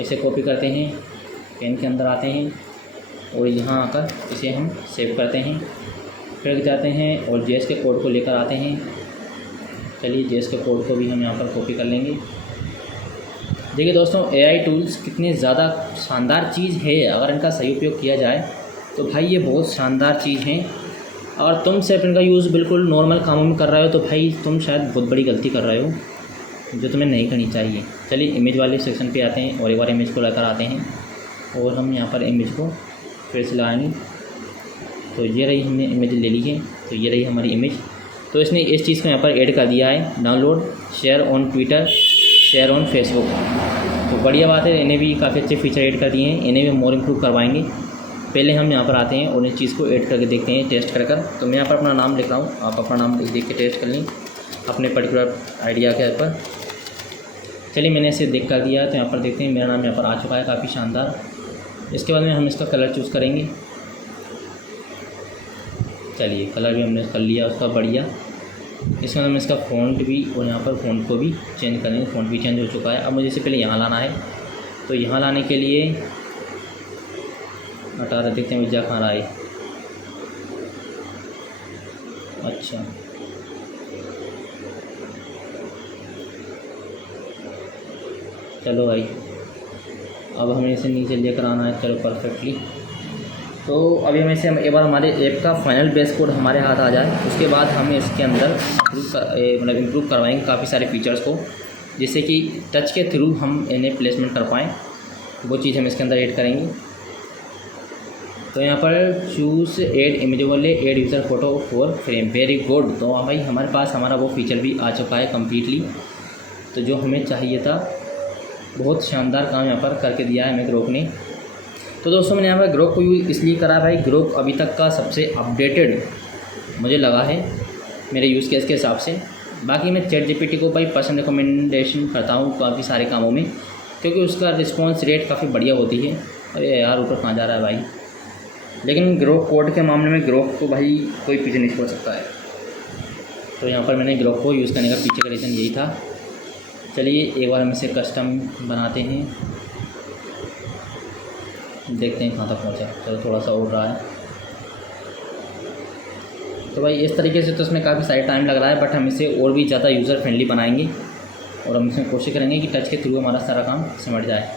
इसे कॉपी करते हैं, पेन के अंदर आते हैं और यहाँ आकर इसे हम सेव करते हैं, फिर जाते हैं और JS के कोड को लेकर आते हैं। चलिए, JS के कोड को भी हम यहाँ पर कॉपी कर लेंगे। देखिए दोस्तों, AI टूल्स कितने ज़्यादा शानदार चीज़ है, अगर इनका सही उपयोग किया जाए तो भाई ये बहुत शानदार चीज़ हैं। और तुम सिर्फ इनका यूज़ बिल्कुल नॉर्मल कामों में कर रहे हो तो भाई तुम शायद बहुत बड़ी गलती कर रहे हो जो तुम्हें नहीं करनी चाहिए। चलिए, इमेज वाले सेक्शन पे आते हैं और एक बार इमेज को लेकर आते हैं और हम यहाँ पर इमेज को फिर से लगाएंगे। तो ये रही, हमने इमेज ले ली है, तो ये रही हमारी इमेज। तो इसने इस चीज़ को यहाँ पर ऐड कर दिया है, download, share on Twitter, share on Facebook. तो बढ़िया बात है, इन्हें भी काफ़ी अच्छे फीचर ऐड कर दिए हैं, इन्हें भी मोर इम्प्रूव करवाएंगे। पहले हम यहाँ पर आते हैं और इस चीज़ को ऐड करके देखते हैं, टेस्ट कर कर। तो मैं यहाँ पर अपना नाम लिख रहा हूँ, आप अपना नाम देख के टेस्ट कर लें अपने पर्टिकुलर आइडिया के पर। चलिए, मैंने इसे देख कर दिया, तो यहाँ पर देखते हैं मेरा नाम यहाँ पर आ चुका है, काफ़ी शानदार। इसके बाद में हम इसका कलर चूज़ करेंगे। चलिए, कलर भी हमने कर लिया उसका, बढ़िया। इसके बाद हम इसका फ़ॉन्ट भी और यहाँ पर फ़ॉन्ट को भी चेंज करेंगे। फ़ॉन्ट भी चेंज हो चुका है। अब मुझे इससे पहले यहाँ लाना है, तो यहाँ लाने के लिए हटा रहे, देखते हैं विद्या कहाँ रहा है। अच्छा, चलो भाई, अब हमें इसे नीचे लेकर आना है। चलो परफेक्टली। तो अभी हमें इसे एक बार हमारे ऐप का फाइनल बेस कोड हमारे हाथ आ जाए, उसके बाद हम इसके अंदर मतलब इम्प्रूव करवाएंगे काफ़ी सारे फीचर्स को, जिससे कि टच के थ्रू हम इन्हें प्लेसमेंट कर पाएँ। वो चीज़ हम इसके अंदर ऐड करेंगे। तो यहाँ पर चूज़ ऐड इमेज वाले add user photo for frame, very good. तो भाई हमारे पास हमारा वो फीचर भी आ चुका है कम्प्लीटली। तो जो हमें चाहिए था, बहुत शानदार काम यहाँ पर करके दिया है हमें ग्रोक ने। तो दोस्तों मैंने यहाँ पर ग्रोक को यूज़ इसलिए करा भाई, ग्रोक अभी तक का सबसे अपडेटेड मुझे लगा है मेरे यूज़ केस के हिसाब से। बाकी मैं चैट जीपीटी को भाई पर्सनल रिकमेंडेशन करता हूँ काफ़ी सारे कामों में, क्योंकि उसका रिस्पॉन्स रेट काफ़ी बढ़िया होती है। अरे यार ऊपर कहाँ जा रहा है भाई। लेकिन ग्रोक कोड के मामले में ग्रोक को भाई कोई पीछे नहीं छोड़ सकता है। तो यहाँ पर मैंने ग्रोक को यूज़ करने का पीछे का रीज़न यही था। चलिए एक बार हम इसे कस्टम बनाते हैं, देखते हैं कहाँ तक पहुँचा। चलो थोड़ा सा उड़ रहा है। तो भाई इस तरीके से तो इसमें काफ़ी सारे टाइम लग रहा है, बट हम इसे और भी ज़्यादा यूज़र फ्रेंडली बनाएंगे और हम इसमें कोशिश करेंगे कि टच के थ्रू हमारा सारा काम सिमट जाए।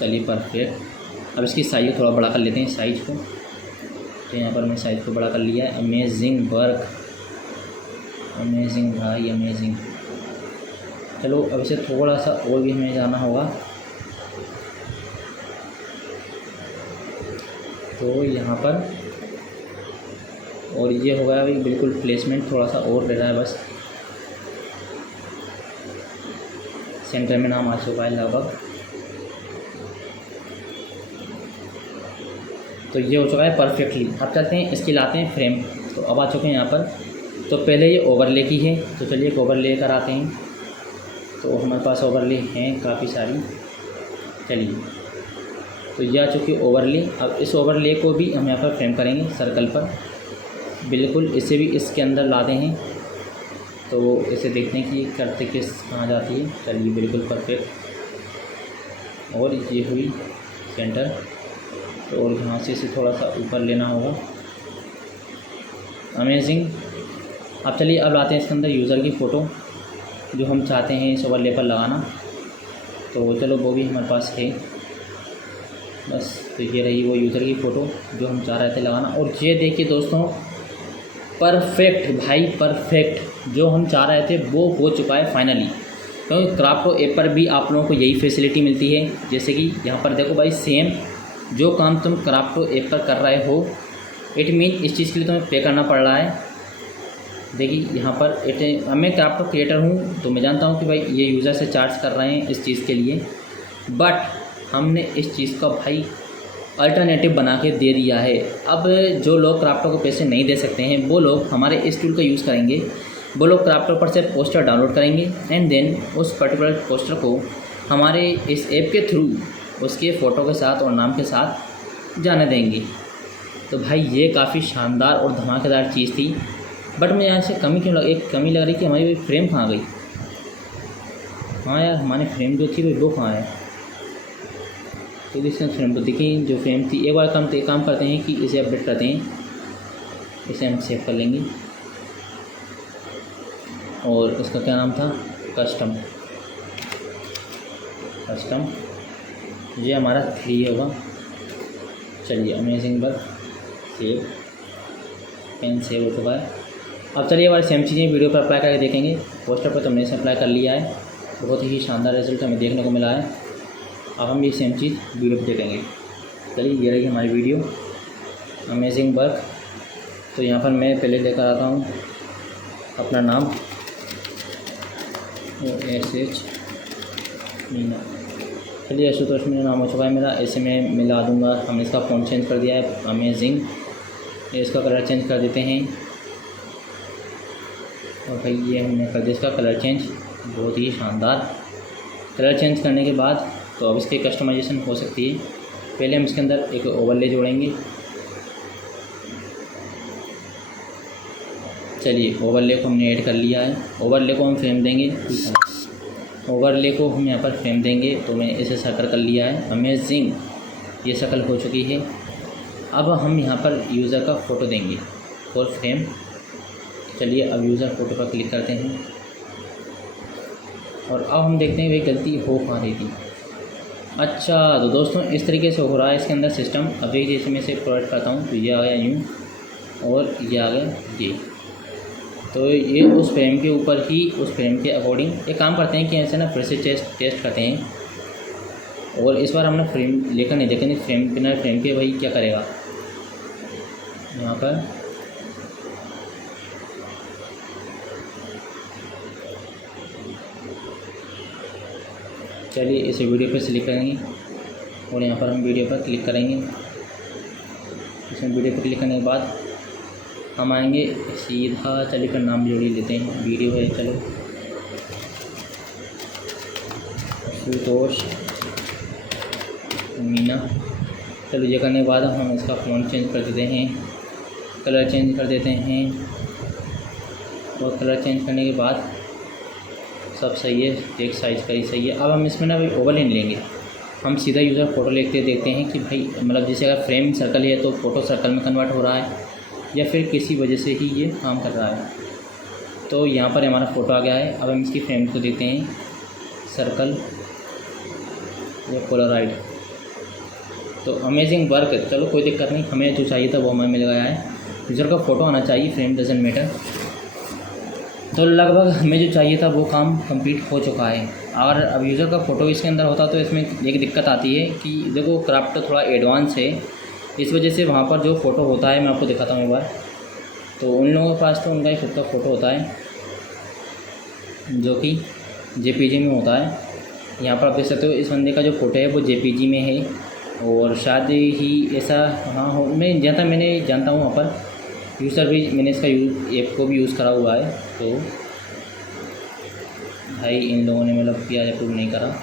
चलिए परफेक्ट। अब इसकी साइज़ को थोड़ा बड़ा कर लेते हैं, साइज़ को। तो यहाँ पर मैं साइज़ को बड़ा कर लिया है। अमेजिंग वर्क, अमेजिंग भाई अमेजिंग। चलो अब इसे थोड़ा सा और भी हमें जाना होगा। तो यहाँ पर और ये हो गया भाई बिल्कुल प्लेसमेंट, थोड़ा सा और ले रहा है बस। सेंटर में नाम आ चुका है लगभग। तो ये हो चुका है परफेक्टली। अब चलते हैं इसकी लाते हैं फ्रेम। तो अब आ चुके हैं यहाँ पर। तो पहले ये ओवरले की है, तो चलिए एक ओवरले कर आते हैं। तो हमारे पास ओवरले हैं काफ़ी सारी। चलिए तो ये आ चुकी है ओवरले। अब इस ओवरले को भी हम यहाँ पर फ्रेम करेंगे सर्कल पर, बिल्कुल इसे भी इसके अंदर लाते हैं। तो इसे देखते हैं कि करते किस कहाँ जाती है। चलिए बिल्कुल परफेक्ट। और ये हुई सेंटर। तो और यहाँ से इसे थोड़ा सा ऊपर लेना होगा। अमेजिंग। अब चलिए अब लाते हैं इसके अंदर यूज़र की फ़ोटो जो हम चाहते हैं इस ओवरले पर लगाना। तो चलो वो भी हमारे पास है बस। तो ये रही वो यूज़र की फ़ोटो जो हम चाह रहे थे लगाना। और ये देखिए दोस्तों, परफेक्ट भाई परफेक्ट। जो हम चाह रहे थे वो हो चुका है फाइनली। क्योंकि क्राफ्टो ऐप पर भी आप लोगों को यही फैसिलिटी मिलती है। जैसे कि यहाँ पर देखो भाई, सेम जो काम तुम क्राफ्टो ऐप पर कर रहे हो, इट मीन इस चीज़ के लिए तुम्हें पे करना पड़ रहा है। देखिए यहाँ पर मैं क्राफ्टो क्रिएटर हूँ, तो मैं जानता हूँ कि भाई ये यूज़र से चार्ज कर रहे हैं इस चीज़ के लिए, बट हमने इस चीज़ का भाई अल्टरनेटिव बना के दे दिया है। अब जो लोग क्राफ्टो को पैसे नहीं दे सकते हैं, वो लोग हमारे इस टूल का यूज़ करेंगे। वो लोग क्राफ्टो पर से पोस्टर डाउनलोड करेंगे एंड देन उस पर्टिकुलर पोस्टर को हमारे इस ऐप के थ्रू उसके फ़ोटो के साथ और नाम के साथ जाने देंगे। तो भाई ये काफ़ी शानदार और धमाकेदार चीज़ थी। बट मैं यहाँ से कमी क्यों एक कमी लग रही कि हमारी फ्रेम कहाँ गई। हाँ यार, हमारी फ्रेम जो थी वो कहाँ है। तो इसमें फ्रेम तो दिखी जो फ्रेम थी। एक बार काम करते हैं कि इसे अपडेट करते हैं। इसे हम सेव कर लेंगे और इसका क्या नाम था, कस्टम। ये हमारा 3 होगा। चलिए amazing work, save, pen save हो चुका है। अब चलिए हमारी सेम चीज़ें वीडियो पर अप्लाई करके देखेंगे। पोस्टर पर तो हमने इसे अप्लाई कर लिया है, बहुत ही शानदार रिजल्ट हमें देखने को मिला है। अब हम ये सेम चीज़ वीडियो पर देखेंगे। चलिए ये रही हमारी वीडियो, अमेजिंग वर्क। तो यहाँ पर मैं पहले लेकर आता हूँ अपना नाम, OSH मीना। चलिए आशुतोष मेरा नाम हो चुका है मेरा। ऐसे मैं मिला दूँगा। हमने इसका फ़ॉन्ट चेंज कर दिया है, अमेजिंग। इसका कलर चेंज कर देते हैं। और भाई ये हमने कर दिया इसका कलर चेंज, बहुत ही शानदार। कलर चेंज करने के बाद तो अब इसकी कस्टमाइजेशन हो सकती है। पहले हम इसके अंदर एक ओवरले जोड़ेंगे। चलिए ओवरले को हमने ऐड कर लिया है। ओवरले को हम फ्रेम देंगे, ओवरले को हम यहाँ पर फ्रेम देंगे। तो मैंने इसे सर्कल कर लिया है, अमेजिंग। ये सर्कल हो चुकी है। अब हम यहाँ पर यूज़र का फ़ोटो देंगे और फ्रेम। चलिए अब यूज़र फ़ोटो पर क्लिक करते हैं। और अब हम देखते हैं वे गलती हो कहाँ रही थी। अच्छा, तो दोस्तों इस तरीके से हो रहा है इसके अंदर सिस्टम। अभी जैसे मैं इसे प्रोवाइड करता हूँ तो ये आ गया यूँ और ये आ गया ये। तो ये उस फ्रेम के ऊपर ही उस फ्रेम के अकॉर्डिंग एक काम करते हैं कि ऐसे ना फिर से टेस्ट करते हैं। और इस बार हमने फ्रेम लेकर नहीं देखेंगे फ्रेम बिना फ्रेम के भाई क्या करेगा यहाँ पर। चलिए इसे वीडियो पर क्लिक करेंगे और यहाँ पर हम वीडियो पर क्लिक करेंगे। इसमें वीडियो पर क्लिक करने के बाद हम आएंगे सीधा, चलिए फिर नाम जोड़ ही लेते हैं, वीडियो है चलो, सुतोष मीना। चलो ये करने के बाद हम इसका फ़ॉन्ट चेंज कर देते हैं, कलर चेंज कर देते हैं। और कलर चेंज करने के बाद सब सही है, टेक्स्ट साइज़ का ही सही है। अब हम इसमें ना भाई ओवरले नहीं लेंगे, हम सीधा यूज़र फ़ोटो लेते देखते हैं कि भाई मतलब जैसे अगर फ्रेम सर्कल है तो फ़ोटो सर्कल में कन्वर्ट हो रहा है या फिर किसी वजह से ही ये काम कर रहा है। तो यहाँ पर हमारा फ़ोटो आ गया है। अब हम इसकी फ्रेम को देखते हैं, सर्कल या पोलराइड। तो अमेजिंग वर्क, चलो कोई दिक्कत नहीं, हमें जो चाहिए था वो हमें मिल गया है। यूज़र का फ़ोटो आना चाहिए, फ्रेम डजंट मैटर। तो लगभग हमें जो चाहिए था वो काम कंप्लीट हो चुका है। और अब यूज़र का फ़ोटो इसके अंदर होता तो इसमें एक दिक्कत आती है कि देखो क्राफ्ट थोड़ा एडवांस है, इस वजह से वहाँ पर जो फ़ोटो होता है मैं आपको दिखाता हूँ एक बार। तो उन लोगों के पास तो उनका ही खुद का फ़ोटो होता है जो कि जेपीजी में होता है। यहाँ पर आप देख सकते हो इस बंदे का जो फ़ोटो है वो जेपीजी में है और शायद ही ऐसा हाँ हो, मैं मैंने जानता हूँ वहाँ पर यूज़र भी, मैंने इसका ऐप को भी यूज़ करा हुआ है। तो भाई इन लोगों ने मतलब किया अप्रूव नहीं करा।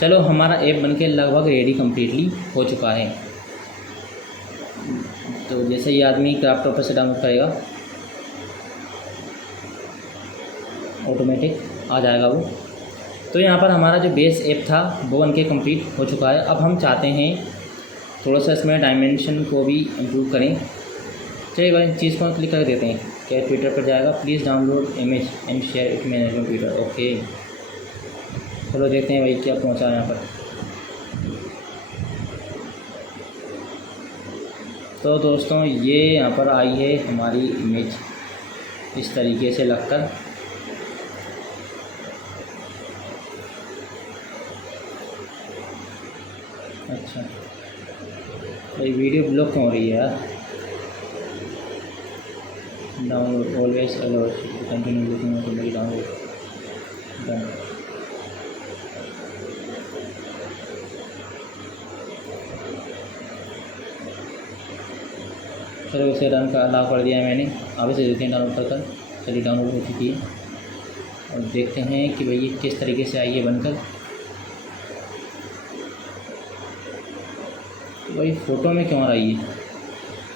चलो हमारा ऐप बनके लगभग रेडी कम्प्लीटली हो चुका है। तो जैसे ये आदमी क्राफ्ट टॉपर से डाउनलोड करेगा ऑटोमेटिक आ जाएगा वो। तो यहाँ पर हमारा जो बेस ऐप था वो बनके कंप्लीट हो चुका है। अब हम चाहते हैं थोड़ा सा इसमें डायमेंशन को भी इम्प्रूव करें। चलिए भाई चीज़ को क्लिक कर देते हैं, क्या ट्विटर पर जाएगा, please download image and share it manage computer. Okay चलो देखते हैं भाई क्या पहुँचा है यहाँ पर। तो दोस्तों ये यहाँ पर आई है हमारी इमेज इस तरीके से लगकर। अच्छा भाई वीडियो ब्लॉक क्यों हो रही है यार। Download always allow continue looking automatic download done. चलो इसे रन का अलाउ कर दिया है मैंने। अब इसे देखते हैं डाउनलोड कर। चलिए डाउनलोड हो चुकी है और देखते हैं कि भाई ये किस तरीके से आई है बनकर। भाई फ़ोटो में क्यों आ रही है।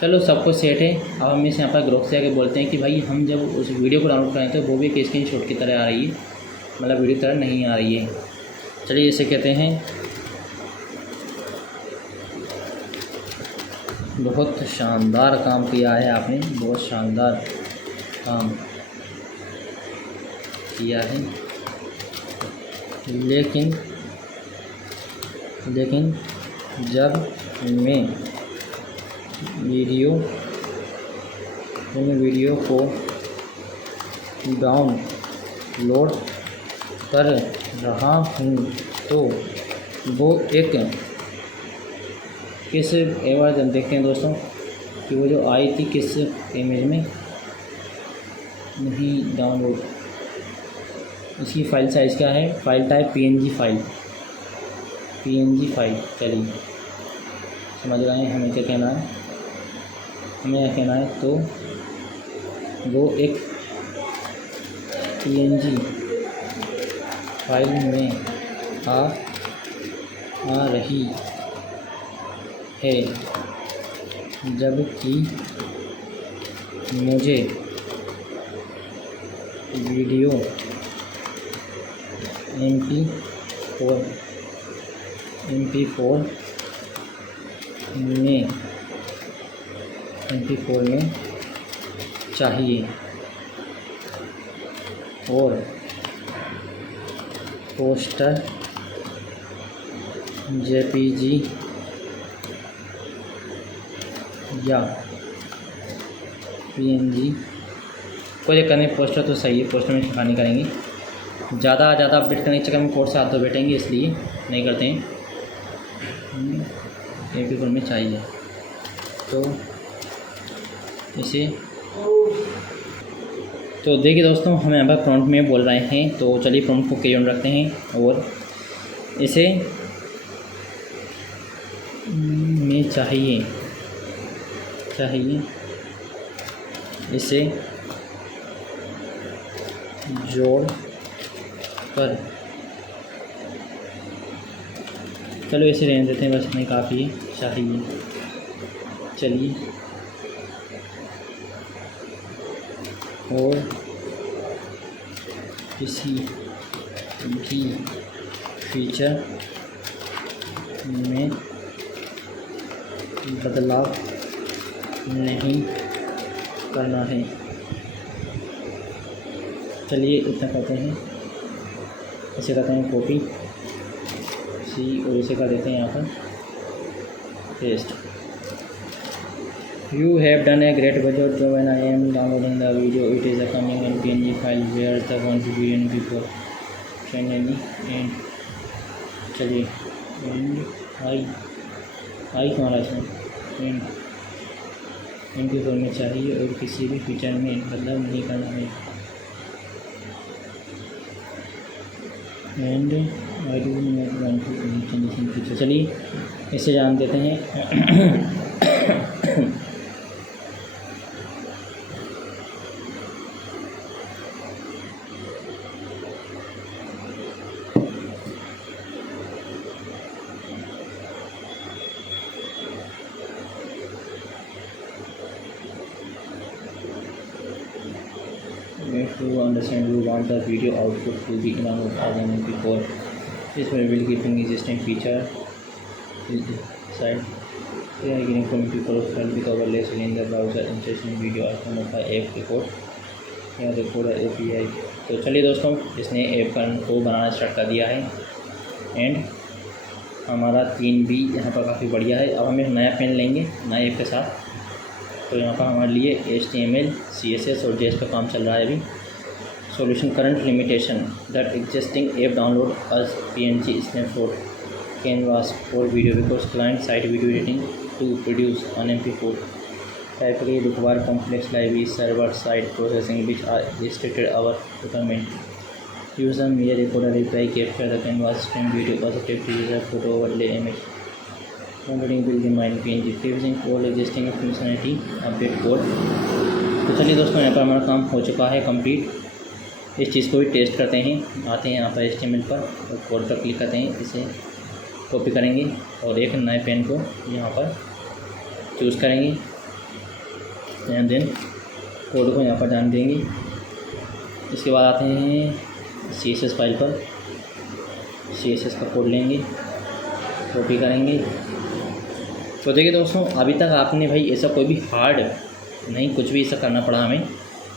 चलो सब कुछ सेट है। अब हम इस यहाँ पर ग्रुप से आके बोलते हैं कि भाई हम जब उस वीडियो को डाउनलोड करें तो वो भी एक स्क्रीनशॉट की तरह आ रही है, मतलब वीडियो की तरह नहीं आ रही है। चलिए इसे कहते हैं बहुत शानदार काम किया है आपने, बहुत शानदार काम किया है। लेकिन जब मैं वीडियो को डाउनलोड कर रहा हूँ तो वो एक किस एवज देखते हैं दोस्तों कि वो जो आई थी किस इमेज में नहीं डाउनलोड। इसकी फ़ाइल साइज़ क्या है, फ़ाइल टाइप पीएनजी फाइल। चलिए समझ रहे हैं हमें क्या कहना है। हमें क्या कहना है तो वो एक पीएनजी फाइल में आ रही है, जबकि मुझे वीडियो MP4 में चाहिए और पोस्टर जेपीजी या पीएनजी, कोई दिक्कत नहीं, पोस्टर तो सही है, पोस्टर में शिफा नहीं करेंगे। ज़्यादा अपडेट करने के चक्कर में कोड से हाथ धो बैठेंगे, इसलिए नहीं करते हैं। MP फॉर्म में चाहिए तो इसे तो देखिए दोस्तों, हम यहाँ पर प्रॉम्प्ट में बोल रहे हैं, तो चलिए प्रॉम्प्ट को कैरी ऑन रखते हैं और इसे में चाहिए इसे जोड़ कर, चलो इसे रहने देते हैं, बस इतने काफ़ी है, चाहिए। चलिए और किसी भी फीचर में बदलाव नहीं करना है। चलिए इतना करते हैं, इसे करते हैं कॉपी सी और इसे कर देते हैं यहाँ पर paste. You have done a great job when I am downloading the video. It is a coming in PNG file where the one video before finally and चलिए and आई कहाँ इसमें एंड MP4 में चाहिए और किसी भी फीचर में बदलाव नहीं करना है। And I do not want to change in feature, चलिए इसे जान देते हैं। To understand, you want the video output to be in as MP4. This will keeping existing feature side. Here I getting from MP4 file with overlays in the browser insertion video icon of app record. यहाँ recorder API। तो चलिए दोस्तों, इसने app को बनाना start कर दिया है and हमारा थीम भी यहाँ पर काफ़ी बढ़िया है। अब हम एक नया पेन लेंगे नए ऐप के साथ। तो यहाँ पर हमारे लिए HTML, CSS और JS का काम चल रहा है अभी। Solution current limitation that existing app download as PNG snapshot canvas for video because client side video editing to produce an MP4 typically require complex library server side processing which are restricted our requirement. User may record a reply capture the canvas frame video positive to user photo overlay image. Downloading will remain PNG previewing all existing functionality update code। तो चलिए दोस्तों, यहाँ पर हमारा काम हो चुका है कंप्लीट। इस चीज़ को भी टेस्ट करते हैं। आते हैं यहाँ पर HTML पर और कोड पर क्लिक करते हैं, इसे कॉपी करेंगे और एक नए पेन को यहाँ पर चूज़ करेंगे एंड देन कोड को यहाँ पर डाल देंगे। इसके बाद आते हैं CSS फाइल पर, CSS का कोड लेंगे, कॉपी करेंगे। तो देखिए दोस्तों, अभी तक आपने भाई ऐसा कोई भी हार्ड नहीं, कुछ भी ऐसा करना पड़ा हमें,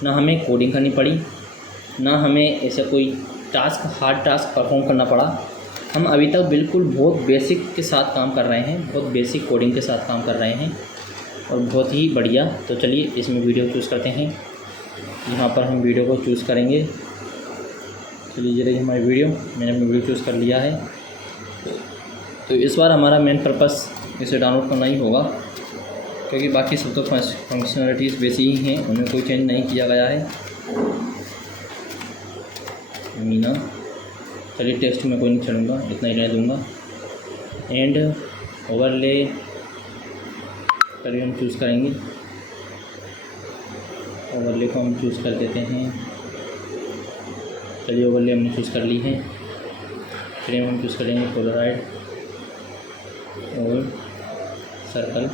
ना हमें कोडिंग करनी पड़ी, ना हमें ऐसा कोई हार्ड टास्क परफॉर्म करना पड़ा। हम अभी तक बिल्कुल बहुत बेसिक के साथ काम कर रहे हैं, बहुत बेसिक कोडिंग के साथ काम कर रहे हैं और बहुत ही बढ़िया। तो चलिए इसमें वीडियो चूज़ करते हैं। यहाँ पर हम वीडियो को चूज़ करेंगे। चलिए ये देखिए हमारी वीडियो, मैंने अपनी वीडियो चूज़ कर लिया है। तो इस बार हमारा मेन पर्पस इसे डाउनलोड करना ही होगा, क्योंकि बाकी सब तो फंक्शनलिटीज़ वैसी ही हैं, उनमें कोई चेंज नहीं किया गया है। मीना, चलिए टेक्स्ट में कोई नहीं चढ़ूँगा, इतना ही रहने दूँगा। एंड ओवरले करिए हम चूज़ करेंगे, ओवरले को हम चूज़ कर देते हैं। चलिए ओवरले हमने चूज़ कर ली है। फ्रेम हम चूज़ करेंगे पोलराइड और सर्कल।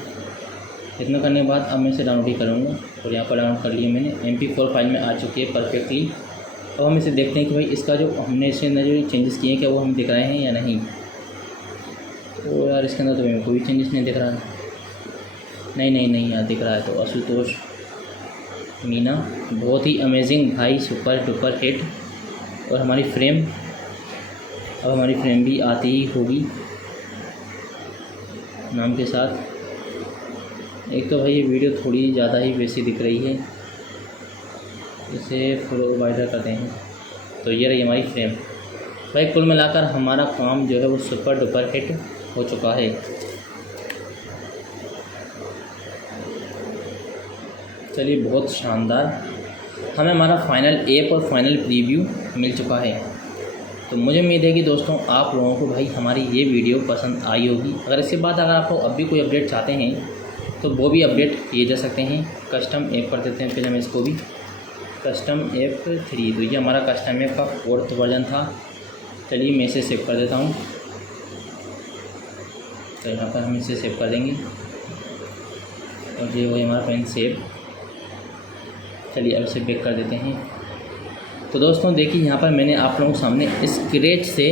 इतना करने के बाद अब मैं इसे डाउनलोड ही करूँगा और यहाँ पर डाउनलोड कर लिया मैंने। MP4 फाइल में आ चुकी है परफेक्टली। अब हम इसे देखते हैं कि भाई इसका जो हमने इसके अंदर जो चेंजेस किए हैं क्या वो हमें दिख रहे हैं या नहीं। तो यार इसके अंदर तो हमें कोई चेंजेस नहीं दिख रहा है। नहीं यार दिख रहा है। तो आशुतोष मीना बहुत ही अमेजिंग भाई, सुपर डुपर हिट। और हमारी फ्रेम अब हमारी फ्रेम भी आती ही होगी नाम के साथ। एक तो भाई ये वीडियो थोड़ी ज़्यादा ही वैसी दिख रही है, इसे फुल वाइडर करते हैं। तो ये रही हमारी फ्रेम। भाई कुल मिलाकर हमारा काम जो है वो सुपर डुपर हिट हो चुका है। चलिए बहुत शानदार, हमें हमारा फाइनल ऐप और फाइनल प्रीव्यू मिल चुका है। तो मुझे उम्मीद है कि दोस्तों आप लोगों को भाई हमारी ये वीडियो पसंद आई होगी। अगर इसके बाद अगर आपको अब भी कोई अपडेट चाहते हैं तो वो भी अपडेट किए जा सकते हैं। कस्टम ऐप कर देते हैं फिर हम इसको भी, कस्टम ऐप 3। तो ये हमारा कस्टम ऐप का 4th वर्जन था। चलिए मैं इसे सेव कर देता हूँ। तो यहाँ पर हम इसे सेव कर देंगे और ये वही हमारा पेन सेव। चलिए अब इसे बैक कर देते हैं। तो दोस्तों देखिए यहाँ पर मैंने आप लोगों के सामने स्क्रैच से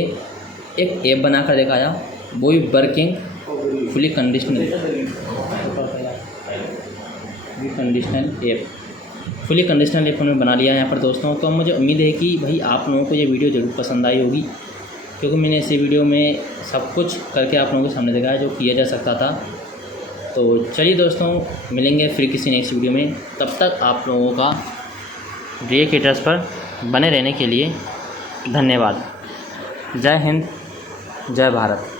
एक ऐप बना कर दिखाया, वो भी working fully conditional app. Fully conditional app हमने बना लिया है यहाँ पर दोस्तों। तो मुझे उम्मीद है कि भाई आप लोगों को ये वीडियो ज़रूर पसंद आई होगी, क्योंकि मैंने इसी वीडियो में सब कुछ करके आप लोगों के सामने दिखाया जो किया जा सकता था। तो चलिए दोस्तों मिलेंगे फिर किसी नेक्स्ट वीडियो में। तब तक आप लोगों का वीए क्रिएटर्स पर बने रहने के लिए धन्यवाद। जय हिंद, जय भारत।